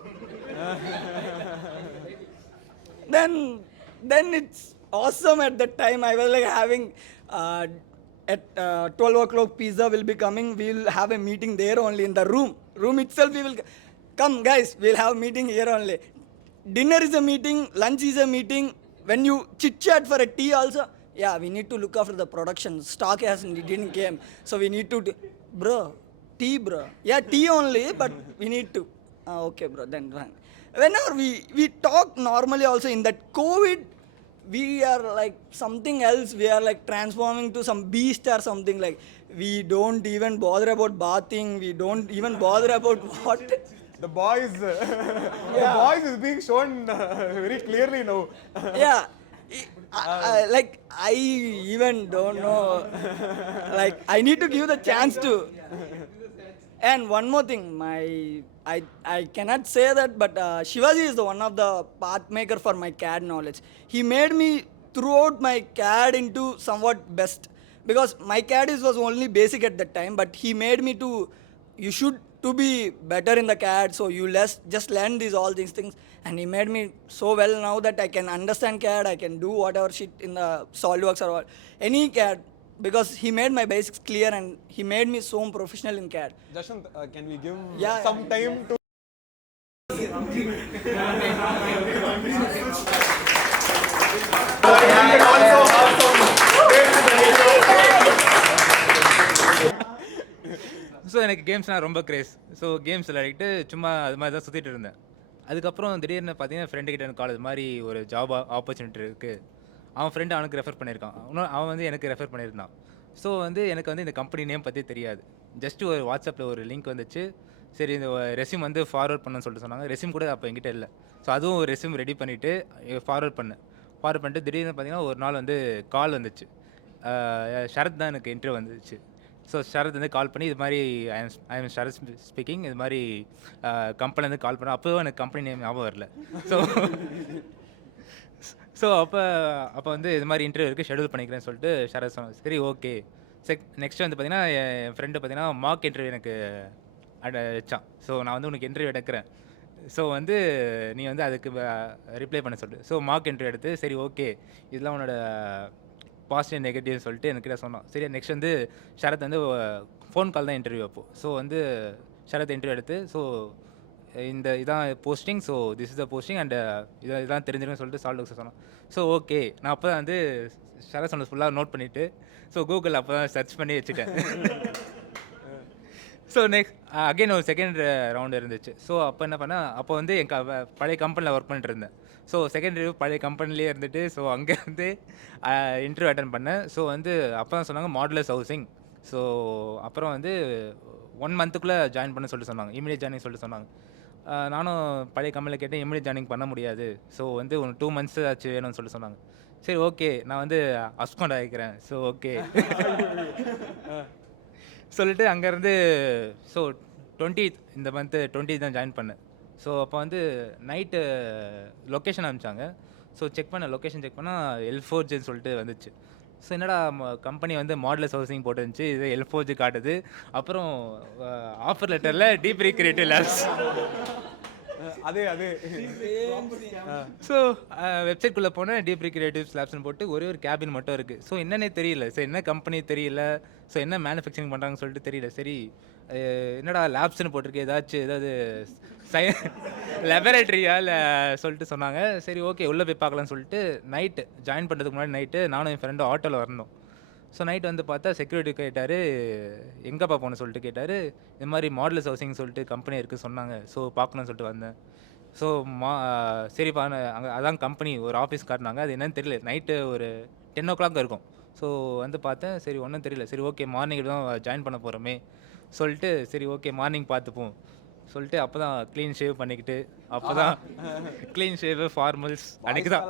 then it's awesome. At that time I was like having at 12 o'clock pizza will be coming. We will have a meeting there only in the room itself. We will come guys, we'll have a meeting here only. Dinner is a meeting, lunch is a meeting. When you chit chat for a tea also, yeah, we need to look after the production, stock didn't came, so we need to bro, tea bro, yeah, tea only, but we need to okay bro, then fine. Whenever we talk normally also, in that COVID we are like something else. We are like transforming to some beast or something. Like we don't even bother about bathing. We don't even bother about what the boys. The boys is being shown very clearly now. Yeah. Like I even don't know. Like I need to give the chance to. And one more thing, I cannot say that, but Shivaji is the one of the path maker for my CAD knowledge. He made me throughout my CAD into somewhat best, because my CAD was only basic at that time, but he made me to, you should to be better in the CAD, so you just learn all these things, and he made me so well now that I can understand CAD, I can do whatever shit in the SolidWorks or any CAD, because he made my basics clear and he made me so professional in CAD. Jaswant, can we give Yeah, some time to... so எனக்கு கேம்ஸ்னால் ரொம்ப grace. So games விளையாடிட்டு சும்மா அது மாதிரி தான் சுற்றிட்டு இருந்தேன். அதுக்கப்புறம் திடீர்னு பார்த்தீங்கன்னா ஃப்ரெண்டுக்கிட்ட எனக்கு காலேஜ் மாதிரி ஒரு ஜாப் ஆப்பர்ச்சுனிட்டி இருக்குது. அவன் ஃப்ரெண்டு அவனுக்கு ரெஃபர் பண்ணியிருக்கான், அவன் வந்து எனக்கு ரெஃபர் பண்ணியிருந்தான். ஸோ வந்து எனக்கு வந்து இந்த கம்பெனி நேம் பற்றி தெரியாது. ஜஸ்ட்டு ஒரு வாட்ஸ்அப்பில் ஒரு லிங்க் வந்துச்சு. சரி, இந்த ரெஸ்யூம் வந்து ஃபார்வர்ட் பண்ணணும்னு சொல்லிட்டு சொன்னாங்க. ரெஸ்யூம் கூட அப்போ என்கிட்ட இல்லை. ஸோ அதுவும் ஒரு ரெஸ்யூம் ரெடி பண்ணிவிட்டு ஃபார்வர்ட் பண்ணிட்டு திடீர்னு பார்த்தீங்கன்னா ஒரு நாள் வந்து கால் வந்துச்சு. ஷரத் தான் எனக்கு இன்டர்வியூ வந்துச்சு. ஸோ ஷரத் வந்து கால் பண்ணி இது மாதிரி ஐ எம் ஷரத் ஸ்பீக்கிங், இது மாதிரி கம்பெனிலேருந்து கால் பண்ணேன். அப்போவும் எனக்கு கம்பெனி நேம் ஞாபகம் வரல. ஸோ அப்போ வந்து இது மாதிரி இன்டர்வியூ இருக்குது, ஷெடியூல் பண்ணிக்கிறேன்னு சொல்லிட்டு ஷரத் சொன்னாங்க. சரி, ஓகே. நெக்ஸ்ட் வந்து பார்த்தீங்கன்னா என் ஃப்ரெண்டு பார்த்தீங்கன்னா மார்க் இன்டர்வியூ எனக்கு வச்சான். ஸோ நான் வந்து உனக்கு இன்டர்வியூ எடுக்கிறேன், ஸோ வந்து நீ வந்து அதுக்கு ரிப்ளை பண்ண சொல்லிட்டு. ஸோ மார்க் இன்டர்வியூ எடுத்து சரி ஓகே இதெல்லாம் உன்னோட பாசிட்டிவ் நெகட்டிவ் சொல்லிட்டு என்கிட்ட சொன்னான். சரி, நெக்ஸ்ட் வந்து ஷரத் வந்து ஃபோன் கால் தான் இன்டர்வியூ அப்போது. ஸோ வந்து ஷரத் இன்டர்வியூ எடுத்து ஸோ இதான் posting, so this is the posting and இதெல்லாம் தெரிஞ்சிருக்குன்னு சொல்லிட்டு SolidWorks சொன்னான். ஸோ ஓகே, நான் அப்போ தான் வந்து ஷரத் சொன்னது ஃபுல்லாக நோட் பண்ணிவிட்டு ஸோ கூகுள் அப்போ தான் சர்ச் பண்ணி வச்சுட்டேன். ஸோ நெக்ஸ்ட் அகெயின் ஒரு செகண்ட் ரவுண்டு இருந்துச்சு. ஸோ அப்போ என்ன பண்ணேன், அப்போ வந்து என் பழைய கம்பெனியில் ஒர்க் பண்ணிட்டு இருந்தேன். ஸோ செகண்ட் ரிவ்யூ பழைய கம்பெனிலே இருந்துட்டு ஸோ அங்கே வந்து இன்டர்வியூ அட்டன் பண்ணேன். ஸோ வந்து அப்போ தான் சொன்னாங்க மாடுலஸ் ஹவுசிங். ஸோ அப்புறம் வந்து 1 மந்த்துக்குள்ளே ஜாயின் பண்ண சொல்லிட்டு சொன்னாங்க, இமீடியட் ஜாயினிங் சொல்லிட்டு சொன்னாங்க. நானும் பழைய கம்பெனியில் கேட்டேன், இமீடியட் ஜாயினிங் பண்ண முடியாது, ஸோ வந்து 2 months ஆச்சு வேணும்னு சொல்லிட்டு சொன்னாங்க. சரி ஓகே, நான் வந்து அஸ்கவுண்ட் ஆகிக்கிறேன். ஸோ ஓகே சொல்லிட்டு அங்கேருந்து ஸோ 20th இந்த மந்த்து 20th தான் ஜாயின் பண்ணேன். ஸோ அப்போ வந்து நைட்டு லொக்கேஷன் அனுப்பிச்சாங்க. ஸோ லொக்கேஷன் செக் பண்ணால் L4Gன்னு சொல்லிட்டு வந்துச்சு. ஸோ என்னடா கம்பெனி வந்து மாடுலஸ் ஹவுசிங் போட்டுருந்துச்சு, இது L4G காட்டுது. அப்புறம் ஆஃபர் லெட்டரில் டீப் கிரியேட்டிவ் லேப்ஸ். அதே ஸோ வெப்சைட்குள்ளே போனேன், டீப் கிரியேட்டிவ் லேப்ஸ்னு போட்டு ஒரே ஒரு கேபின் மட்டும் இருக்குது. ஸோ என்னன்னே தெரியல, ஸோ என்ன கம்பெனி தெரியல, ஸோ என்ன மேனுஃபேக்சரிங் பண்ணுறாங்கன்னு சொல்லிட்டு தெரியல. சரி என்னடா லேப்ஸ்னு போட்டிருக்கு, ஏதாவது லெபரேட்டரியா இல்லை சொல்லிட்டு சொன்னாங்க. சரி ஓகே உள்ளே போய் பார்க்கலான்னு சொல்லிட்டு நைட்டு ஜாயின் பண்ணுறதுக்கு முன்னாடி நைட்டு நானும் என் ஃப்ரெண்டும் ஆட்டோவில் வரணும். ஸோ நைட் வந்து பார்த்தா செக்யூரிட்டி கேட்டார், எங்கேப்பா போகணும்னு சொல்லிட்டு கேட்டார். இது மாதிரி மாடுலஸ் ஹவுசிங் சொல்லிட்டு கம்பெனி இருக்குது சொன்னாங்க, ஸோ பார்க்கணும்னு சொல்லிட்டு வந்தேன். ஸோ சரிப்பா அங்கே அதான் கம்பெனி ஒரு ஆஃபீஸ் காட்டினாங்க, அது என்னன்னு தெரியல. நைட்டு ஒரு 10 o'clock இருக்கும். ஸோ வந்து பார்த்தேன், சரி ஒன்றும் தெரியல. சரி ஓகே மார்னிங் தான் ஜாயின் பண்ண போகிறோமே சொல்லிட்டு சரி ஓகே மார்னிங் பார்த்துப்போம் சொல்லிட்டு அப்போ தான் க்ளீன் ஷேவ் பண்ணிக்கிட்டு அப்போ தான் க்ளீன் ஷேவ் ஃபார்மல்ஸ் அன்றைக்கி தான்.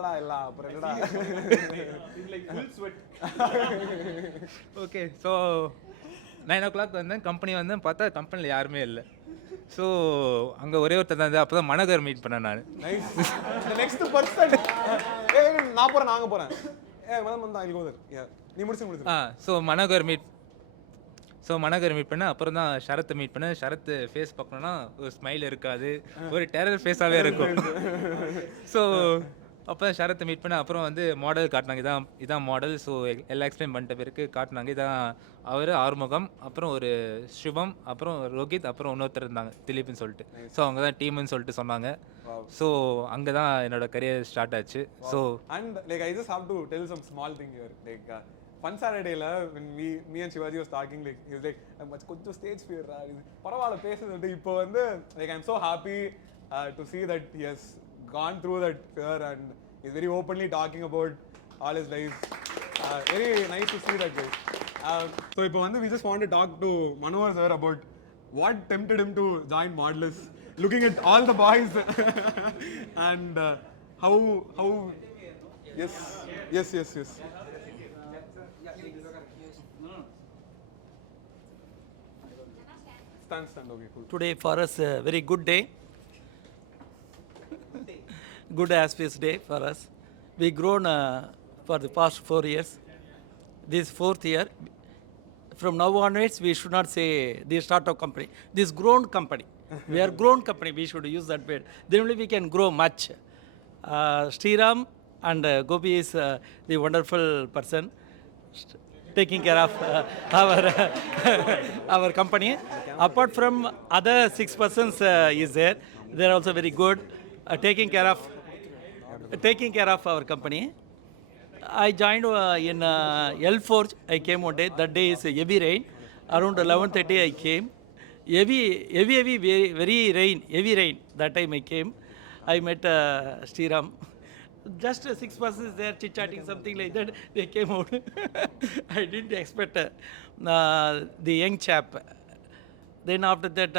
ஓகே ஸோ 9 o'clock வந்தேன், கம்பெனி வந்தேன், பார்த்தா கம்பெனியில் யாருமே இல்லை. ஸோ அங்கே ஒரே ஒருத்தர் தான். அப்போ தான் மனோகர் மீட் பண்ணேன் நான். நெக்ஸ்ட் பர்சன் நான் போறேன் நாங்க போறேன் மதம் வந்தா I'll go there. Yeah. நீ முடிச்சு ஸோ மனோகர் மீட் பண்ண அப்புறம் தான் ஷரத்தை மீட் பண்ண. ஷரத்து ஃபேஸ் பார்க்கணுன்னா ஒரு ஸ்மைல் இருக்காது, ஒரு டெரர் ஃபேஸாகவே இருக்கும். ஸோ அப்போ ஷரத்தை மீட் பண்ண அப்புறம் வந்து மாடல் காட்டினாங்க, இதான் மாடல். ஸோ எல்லாம் எக்ஸ்பிளைன் பண்ணிட்ட பிறகு காட்டினாங்க, இதான் அவர் ஆறுமுகம், அப்புறம் ஒரு சிவம், அப்புறம் ரோஹித், அப்புறம் இன்னொருத்தர் இருந்தாங்க திலீப்னு சொல்லிட்டு. ஸோ அவங்க தான் டீம்னு சொல்லிட்டு சொன்னாங்க. ஸோ அங்கே தான் என்னோட கரியர் ஸ்டார்ட் ஆச்சு. So and like I just have to tell some small thing here. Like fun Saturday la when me and Shivaji was talking, like he was like much konja stage fear ra paravaala pesudhu ipo vandu like I'm so happy to see that he has gone through that fear and is very openly talking about all his life. Very nice to see that guy. So ipo vandu we just want to talk to Manohar sir about what tempted him to join Modulus, looking at all the boys and how yes stand okay cool. Today for us a very good day, good auspicious day for us. We grown for the past 4 years. This 4th year, from now onwards we should not say this startup company, this grown company. We are grown company, we should use that word, then only we can grow much. Shreeram and Gobi is the wonderful person taking care of our company. Apart from other 6 persons is there, they are also very good taking care of our company. I joined in L4. I came one day. That day is heavy rain. Around 11:30 I came. Very rain. Heavy rain. That time I came. I met Shreeram. Just 6 persons there chit-chatting, something like that. They came out. I didn't expect the young chap. Then after that,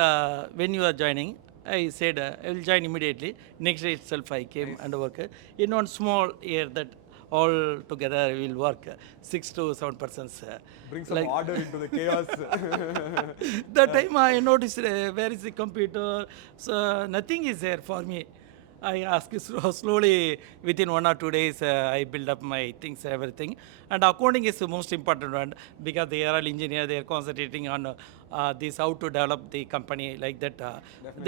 when you are joining, I said I will join immediately. Next day itself I came and worked in one small year that all together we will work 6 to 7 persons. Bring some order into the chaos. That time I noticed where is the computer? So nothing is there for me. I asked slowly, within 1 or 2 days, I build up my things, everything. And accounting is the most important one because they are all engineers, they are concentrating on this, how to develop the company like that.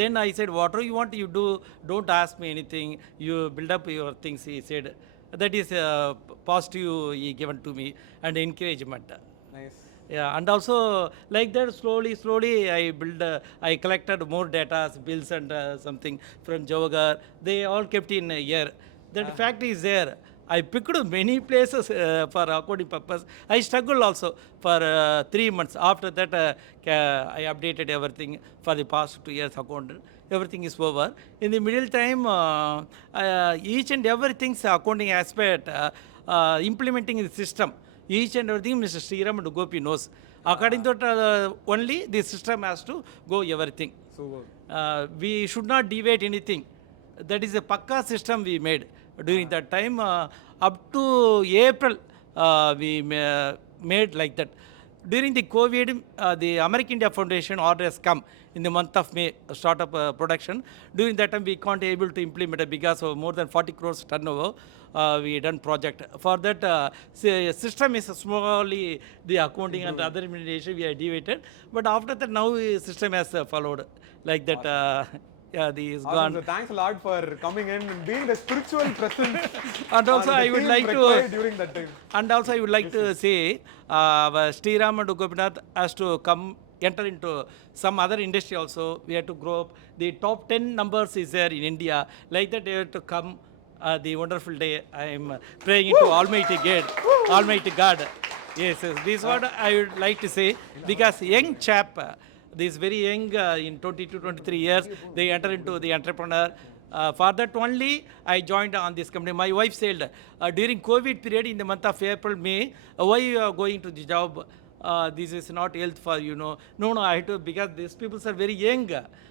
Then I said, whatever you want, you do, don't ask me anything, you build up your things, he said. That is positive he given to me and encouragement. Nice. Yeah, and also like that slowly I collected more data, bills and something from Jawahar. They all kept in a year. That fact is there. I picked many places for accounting purpose. I struggled also for 3 months. After that, I updated everything for the past 2 years accountant. Everything is over. In the middle time, each and everything's accounting aspect, implementing the system. Each and everything Mr. Shreeram and Gobi knows. According to only the system has to go everything. So we should not deviate anything. That is a pakka system we made during that time. Up to April, we made like that. During the COVID, the American India Foundation order has come in the month of May, start up production. During that time, we can't able to implement it because of more than 40 crores turnover. We done project. For that, system is smallly the accounting and other administration we are deviated. But after that, now system has followed like that. Yeah, the is awesome. gone. So thanks a lot for coming in and being the spiritual presence. And also I would like to during that time. And also I would like to say Shreeram and Gopinath has to come enter into some other industry also. We have to grow up. The top 10 numbers is there in India. Like that they have to come the wonderful day. I am praying into Almighty God. Yes, this is what I would like to say because young chap, this very young in 22, 23 years, they enter into the entrepreneur. For that only, I joined on this company. My wife said, during COVID period in the month of April, May, why you are going to the job? This is not health for you know. No, I have to, because these people are very young.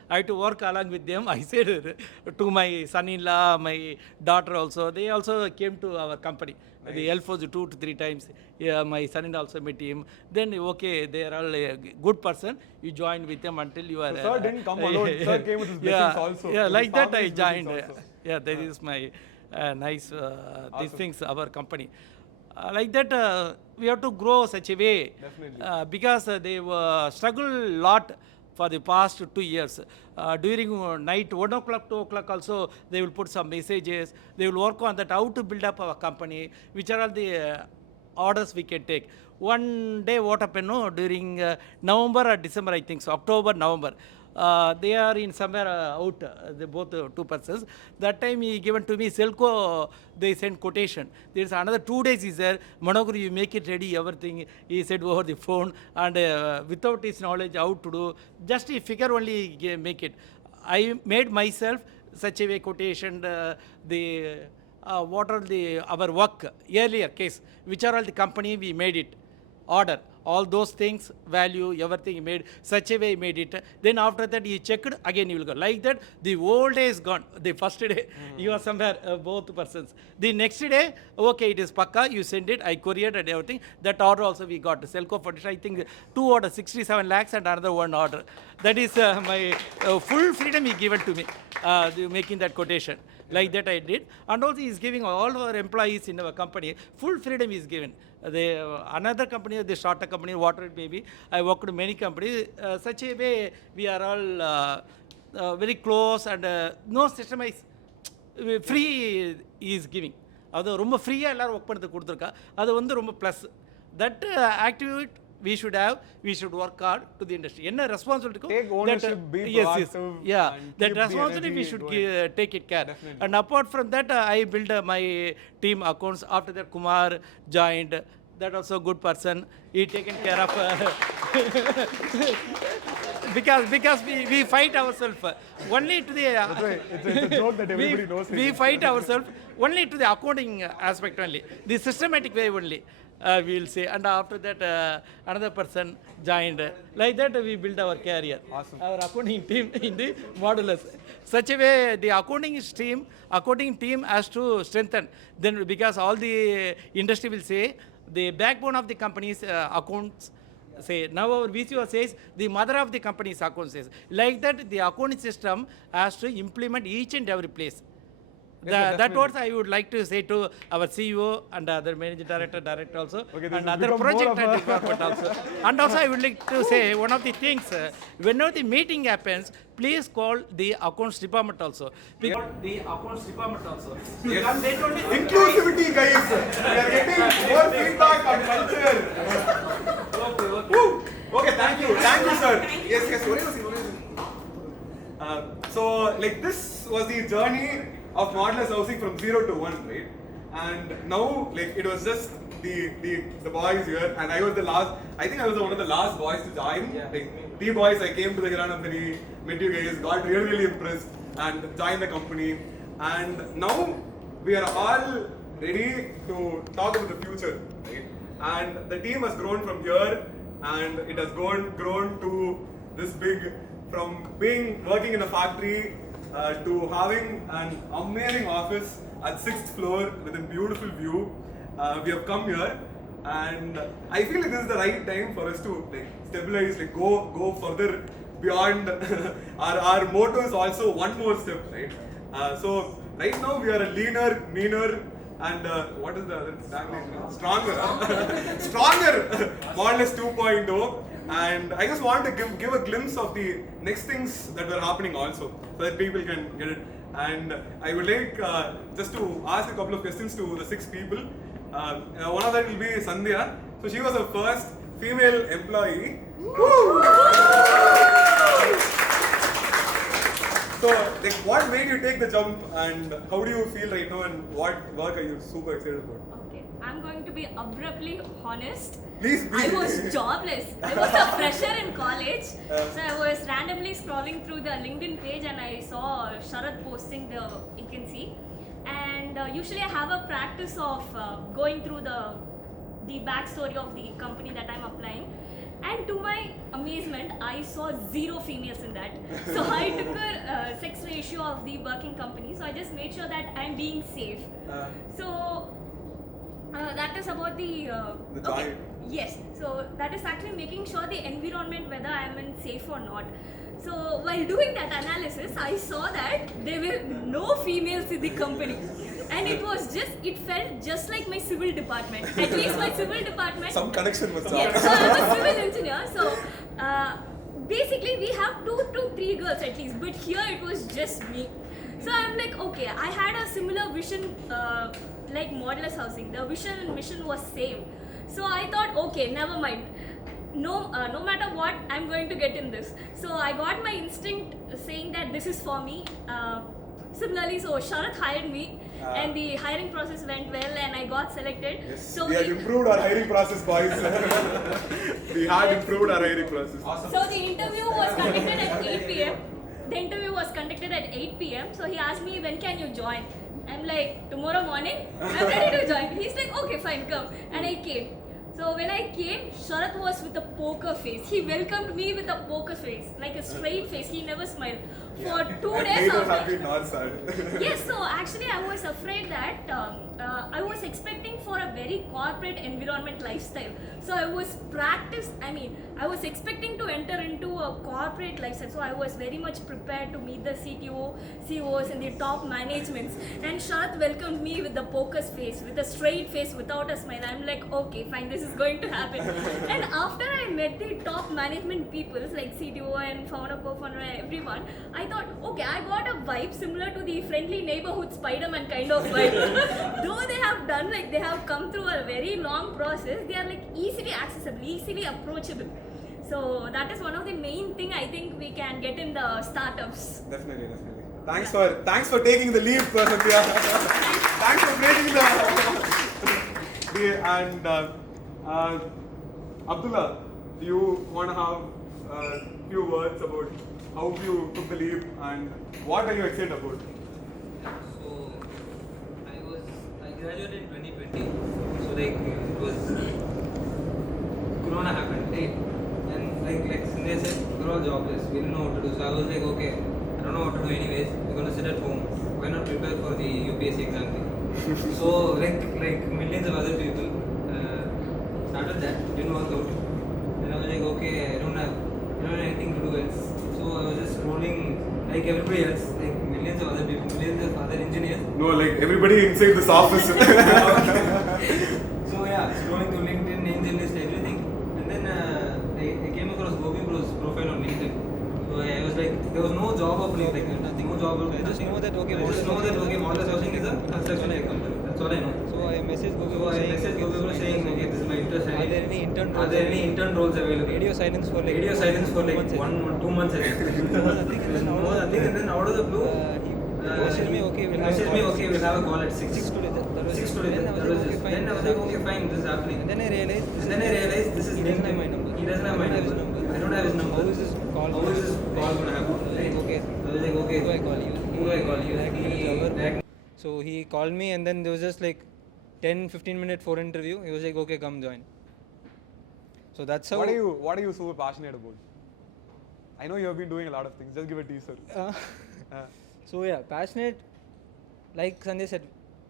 I have to work along with them. I said to my son-in-law, my daughter also, they also came to our company. Nice. The L4 2 to 3 times. Yeah, my son-in-law also met him. Then okay, they are all a good person. You join with them until you are. So sir didn't come alone. Sir came with his blessings also. Yeah, with like that I joined. Also. Yeah, that is my nice these things, our company. Like that, we have to grow such a way. Definitely. Because they struggled a lot for the past 2 years. During night, 1 o'clock, 2 o'clock also, they will put some messages. They will work on that, how to build up our company, which are all the orders we can take. One day, what happened, no, during November or December, I think so, October, November. They are in somewhere out, they both two persons. That time he given to me, Selco, they sent quotation. There is another 2 days, he said, Manohar, you make it ready, everything. He said over the phone, and without his knowledge how to do, just a figure only make it. I made myself such a way quotation, what are our work, earlier case, which are all the company we made it, order. All those things, value, everything he made, such a way he made it. Then after that he checked, again he will go. Like that, the whole day is gone. The first day, you are somewhere, both persons. The next day, okay, it is Pakka, you send it, I couriered and everything. That order also we got. Selco for I think 2 orders, 67 lakhs and another 1 order. That is my full freedom he given to me, making that quotation. Like that I did. And also he is giving all our employees in our company, full freedom he is given. Another company, the startup company, whatever it may be, I worked in many companies. Such a way, we are all very close and no systemized. Free he is giving. அது ரொம்ப ஃப்ரீயாக எல்லோரும் work பண்ணது கொடுத்துருக்கா அது வந்து ரொம்ப plus that activity we should have, we should work hard to the industry. Enna responsibility? Take ownership, be proactive. Yeah, and that keep the responsibility we energy should going. take it care. Definitely. And apart from that, I built my team accounts. After that, Kumar joined. That also good person. He taken care of. Because we fight ourselves only to the. That's right. It's a joke that everybody knows. We fight ourselves only to the accounting aspect only, the systematic way only. We will say, and after that another person joined. Like that we build our career. Awesome. Our accounting team in the Modulus. Such a way the accounting team has to strengthen. Then because all the industry will say the backbone of the company's accounts. Say now our VCO says the mother of the company's account says. Like that the accounting system has to implement each and every place. Yes, That what I would like to say to our CEO and other managing director also, okay, and other project and department also. And also I would like to say one of the things, whenever the meeting happens, please call the accounts department also. Because the accounts department also. Yes. And they told me, Inclusivity, guys. We are getting more feedback on culture. okay. Woo. Okay, thank you, sir. Yes. So like this was the journey of Modulus Housing from 0 to 1, right? And now like it was just the boys here, and I was the last. I think I was one of the last boys to join. Yeah. Like the boys, I came to the Hiranandani, met you guys, got really impressed, and joined the company. And now we are all ready to talk about the future, right? And the team has grown from here, and it has grown to this big. From working in a factory to having an amazing office at 6th floor with a beautiful view. We have come here, and I feel like this is the right time for us to like stabilize, like go further beyond. Our motto is also one more step, right? So right now we are a leaner, meaner, and what is the other tagline? Stronger Modulus 2.0. And I just want to give a glimpse of the next things that were happening also, so that people can get it. And I would like just to ask a couple of questions to the 6 people. One of them will be Sandhya. So she was the first female employee. So like, what made you take the jump, and how do you feel right now, and what work are you super excited about? Okay, I'm going to be abruptly honest. Please. I was jobless. I was a fresher in college. So I was randomly scrolling through the LinkedIn page and I saw Sharath posting the vacancy. And usually I have a practice of going through the backstory of the company that I'm applying. And to my amazement, I saw 0 females in that. So I took a sex ratio of the working company. So I just made sure that I'm being safe. So that is about the okay. Yes, so that is actually making sure the environment, whether I am in safe or not. So while doing that analysis, I saw that there were no females in the company. and it felt just like my civil department. At least my civil department. Some connection was Yes, so I'm a civil engineer. So basically, we have 2 to 3 girls at least, but here it was just me. So I'm like, okay, I had a similar vision like Modulus Housing. The vision and mission was same. So I thought, okay, never mind. No matter what, I'm going to get in this. So I got my instinct saying that this is for me. Similarly, so Sharath hired me, and the hiring process went well, and I got selected. Yes, So we had improved our hiring process, boys. We had improved our hiring process. So the interview was conducted at 8 p.m. The interview was conducted at 8 p.m. So he asked me, when can you join? I'm like, tomorrow morning, I'm ready to join. He's like, okay, fine, come. And I came. So when I came, Sharath was with a poker face. He welcomed me with a poker face, like a straight face. He never smiled. For 2 days after. Yes, so actually I was afraid that I was expecting for a very corporate environment lifestyle. So I was I was expecting to enter into a corporate lifestyle. So I was very much prepared to meet the CTO, CEOs and the top managements. And Sharath welcomed me with the poker face, with a straight face, without a smile. I'm like, okay, fine, this is going to happen. And after I met the top management people like CTO and founder, co-founder, everyone, I thought, okay, I got a vibe similar to the friendly neighborhood Spider-Man kind of vibe. Though they have come through a very long process, they are like easily accessible, easily approachable. So that is one of the main thing I think we can get in the startups. Definitely. Thanks for taking the leap, Cynthia. Thanks for breaking the and Abdullah, do you want to have a few words about how you took the leap and what are you excited about? So I graduated in 2020. So like it was Corona happened, right? And like Cindy said, we're all jobless. We didn't know what to do. So I was like, okay, I don't know what to do anyways. We're gonna sit at home. Why not prepare for the UPSC exam thing? So like millions of other people started that, didn't work out. And I was like, okay, I don't have anything to do else. So I was just scrolling like everybody else, like millions of other people, millions of other engineers. No, like everybody inside this office. So yeah, scrolling through LinkedIn, AngelList, everything. And then I came across Gobi bro's profile on LinkedIn. So I was like, there was no job opening, like nothing, no job opening. I just know that Modulus Housing is a construction company. That's all I know. So I messaged Gobi saying, okay, this is my interest. Are there any intern roles available? Radio silence for like 1 or 2 months. Nothing, and then out of the blue, he messaged me, okay, we'll have a call at 6 today. Then I was like, okay, fine, this is happening. And then I realized this is he doesn't have my number. I don't have his number. How is this call going to happen? Right? Okay. I was like, okay, who do I call you? So he called me, and then there was just like 10-15 minute for interview. He was like, okay, come join. So that's how. What are you super passionate about? I know you have been doing a lot of things. Just give a teaser. So yeah, passionate. Like Sanjay said,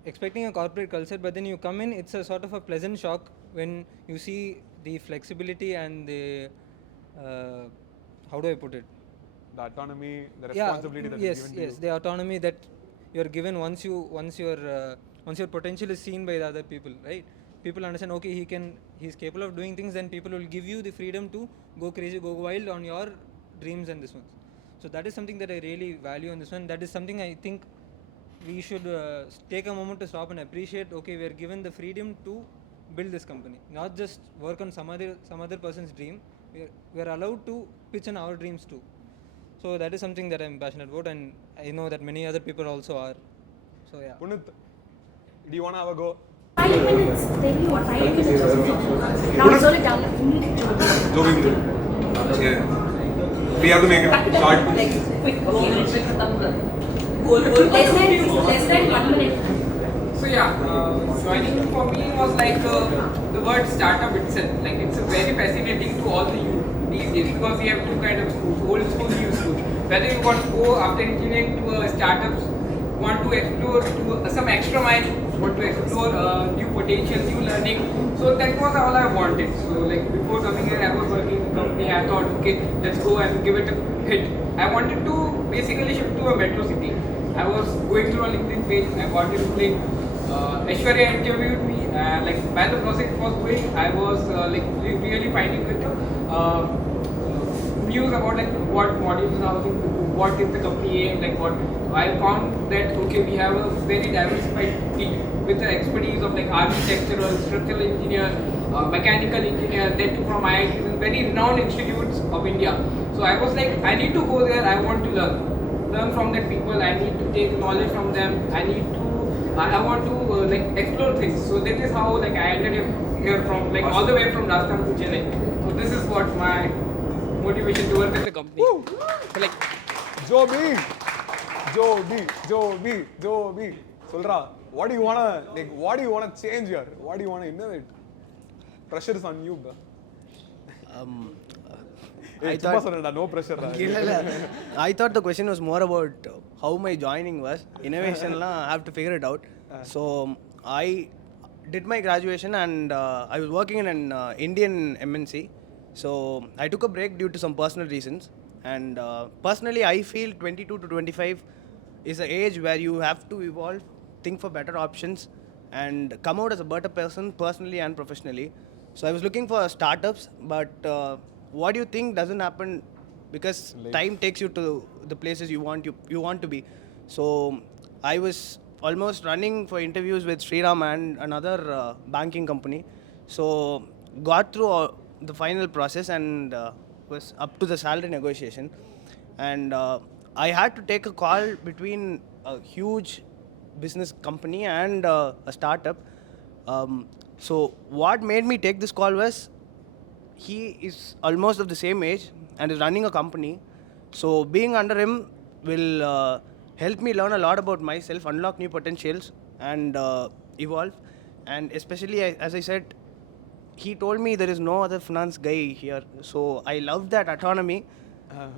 expecting a corporate culture, but then you come in, it's a sort of a pleasant shock when you see the flexibility and the how do I put it? The autonomy, the responsibility that is given to you. Yes, the autonomy that you're given once your potential is seen by the other people, right? People understand, okay, he's capable of doing things, then people will give you the freedom to go crazy, go wild on your dreams and this one. So that is something that I really value on this one. That is something I think we should take a moment to stop and appreciate. Okay, we are given the freedom to build this company, not just work on some other person's dream. We are allowed to pitch on our dreams too. So that is something that I'm passionate about, and I know that many other people also are. So yeah. Punith, do you want to have a go? 5 minutes. Maybe 5 minutes. Now it's only down. Jobi. Yeah. We have to make it short. Less than 1 minute. So yeah, joining for me was like the word startup itself. Like it's very fascinating to all the youth these days because we have two kind of schools, old school, new school. Whether you want to go after engineering to startups, want to explore to some extra mile, want to explore new potential, new learning. So that was all I wanted. So like before coming here, I was working in a company. I thought, okay, let's go and give it a hit. I wanted to basically shift to a metro city. I was going through a LinkedIn page. I got into like Aishwarya interviewed me. Like while the process was going, I was like really finding it news about like what Modulus Housing, what is the company aim, like what I found that okay, we have a very diversified team with the expertise of like architectural, structural engineer, mechanical engineer, that too from IITs and very renowned institutes of India. So I was like, I need to go there. I want to learn from the people. I need to take knowledge from them. I want to like explore things. So that is how like I ended up here from like all the way from Rajasthan to Chennai. So this is what my motivation to work at the company. So like Jobi. Solra, what do you wanna change here? What do you wanna innovate? Pressure is on you, bro. I thought no pressure. I thought the question was more about how my joining was. Innovation, I have to figure it out. So I did my graduation and I was working in an Indian MNC. So I took a break due to some personal reasons. And personally, I feel 22 to 25 is an age where you have to evolve, think for better options, and come out as a better person personally and professionally. So I was looking for startups, but what do you think doesn't happen because time takes you to the places you want to be. So I was almost running for interviews with Shreeram and another banking company. So got through the final process and was up to the salary negotiation. And I had to take a call between a huge business company and a startup. So what made me take this call was he is almost of the same age and is running a company. So being under him will help me learn a lot about myself, unlock new potentials and evolve. And especially, as I said, he told me there is no other finance guy here. So I love that autonomy.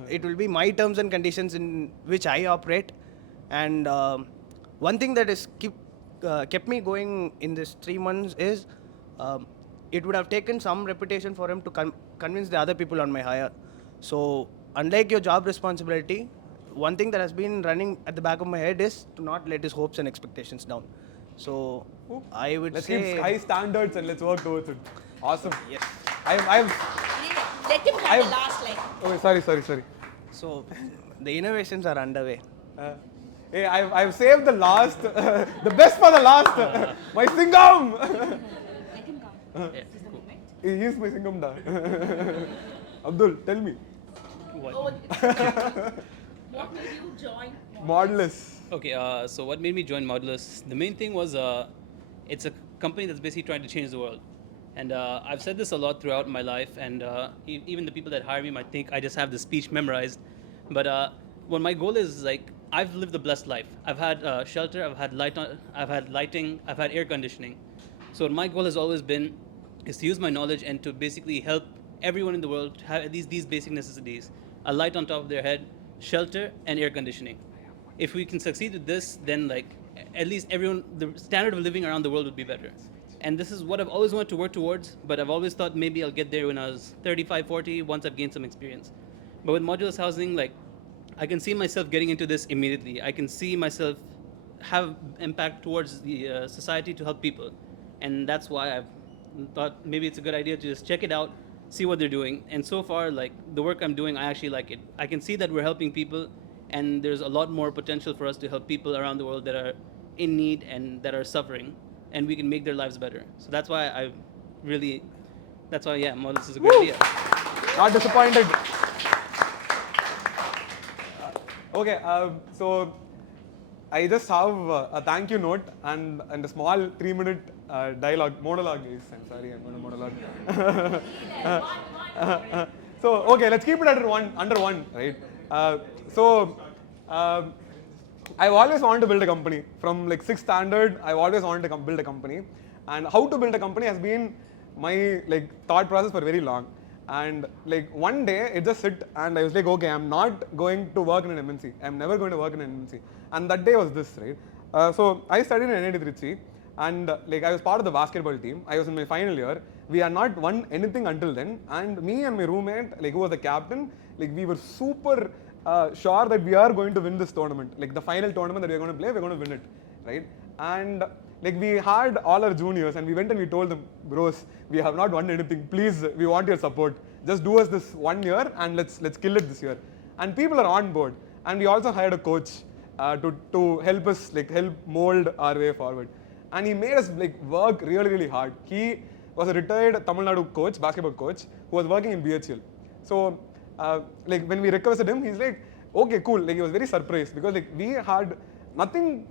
It will be my terms and conditions in which I operate. And one thing that is kept me going in this 3 months is it would have taken some reputation for him to convince the other people on my hire. So unlike your job responsibility, one thing that has been running at the back of my head is to not let his hopes and expectations down. So I would let's say... keep high standards and let's work towards it. Awesome. Yes. Let him have the last line. Okay, sorry. So the innovations are underway. Hey, I've saved the last, the best for the last. My Singam. Let him come. This is the moment. He's my Singam da. Abdul, tell me. What made you join Modulus? Okay, so what made me join Modulus? The main thing was it's a company that's basically trying to change the world. And I've said this a lot throughout my life, and even the people that hire me might think I just have the speech memorized. But what my goal is, like, I've lived a blessed life. I've had shelter, I've had lighting, I've had air conditioning. So what my goal has always been is to use my knowledge and to basically help everyone in the world to have at least these basic necessities: a light on top of their head, shelter, and air conditioning. If we can succeed with this, then like at least everyone, the standard of living around the world would be better. And this is what I've always wanted to work towards, but I've always thought maybe I'll get there when I was 35, 40, once I've gained some experience. But with Modulus Housing, like, I can see myself getting into this immediately. I can see myself have impact towards the society to help people. And that's why I've thought maybe it's a good idea to just check it out, see what they're doing. And so far, like, the work I'm doing, I actually like it. I can see that we're helping people, and there's a lot more potential for us to help people around the world that are in need and that are suffering, and we can make their lives better. So that's why Modulus is a great idea. Not disappointed. Okay, so I just have a thank you note and a small 3-minute monologue. I'm sorry, I'm going to monologue. So okay, let's keep it under one, right? I've always wanted to build a company. From like 6th standard, I've always wanted to build a company. And how to build a company has been my like thought process for very long. And like one day, it just hit and I was like, okay, I'm not going to work in an MNC. I'm never going to work in an MNC. And that day was this, right? So I studied in Unedited and like I was part of the basketball team. I was in my final year. We had not won anything until then. And me and my roommate, like who was the captain, like we were super sure that we are going to win this tournament. Like the final tournament that we are going to play, we're going to win it, right? And like we had all our juniors and we went and we told them, bros, we have not won anything. Please, we want your support. Just do us this 1 year and let's kill it this year. And people are on board. And we also hired a coach to help us, like help mold our way forward. And he made us like work really, really hard. He was a retired Tamil Nadu coach, basketball coach, who was working in BHL. So like when we requested him, he's like, okay, cool. Like he was very surprised because like we had nothing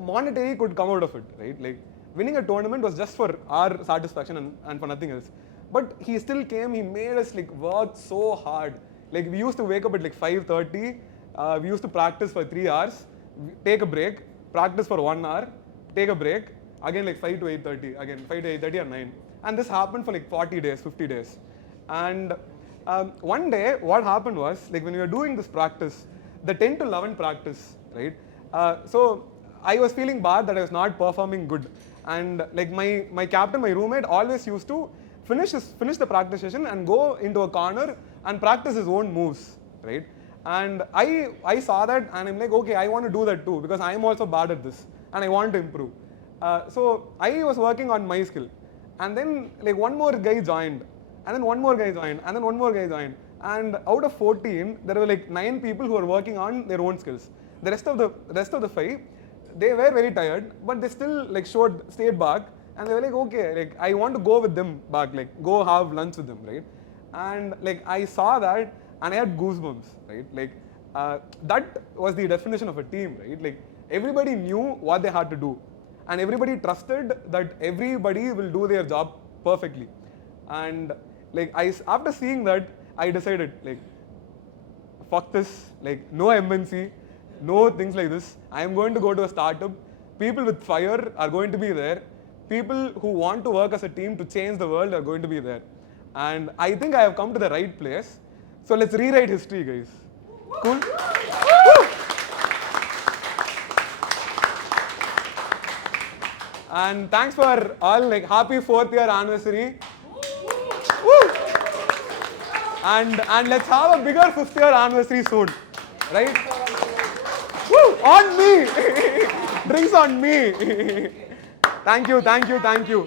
monetary could come out of it, right? Like winning a tournament was just for our satisfaction and for nothing else. But he still came, he made us like work so hard. Like we used to wake up at like 5:30, we used to practice for 3 hours, take a break, practice for 1 hour, take a break, again like 5 to 8:30, again 5 to 8:30 or 9. And this happened for like 40 days, 50 days. And one day what happened was, like when we were doing this practice, the 10 to 11 practice, right? So I was feeling bad that I was not performing good. And like my captain, my roommate always used to finish the practice session and go into a corner and practice his own moves, right? And I saw that and I'm like, okay, I want to do that too because I am also bad at this and I want to improve. So I was working on my skill. And then like one more guy joined and then one more guy joined and then one more guy joined. And out of 14, there were like 9 people who were working on their own skills. The rest of the 5, they were very tired, but they still like stayed back, and they were like, okay, like I want to go with them back, like go have lunch with them, right? And like I saw that, and I had goosebumps, right? Like that was the definition of a team, right? Like everybody knew what they had to do, and everybody trusted that everybody will do their job perfectly. And like after seeing that, I decided like, fuck this, like no MNC. No things like this. I am going to go to a startup. People with fire are going to be there. People who want to work as a team to change the world are going to be there. And I think I have come to the right place. So let's rewrite history, guys. Cool? And thanks for all, like happy 4th year anniversary. Woo! And let's have a bigger 5th year anniversary soon, right? Woo! On me! Drinks on me! Thank you, thank you, thank you.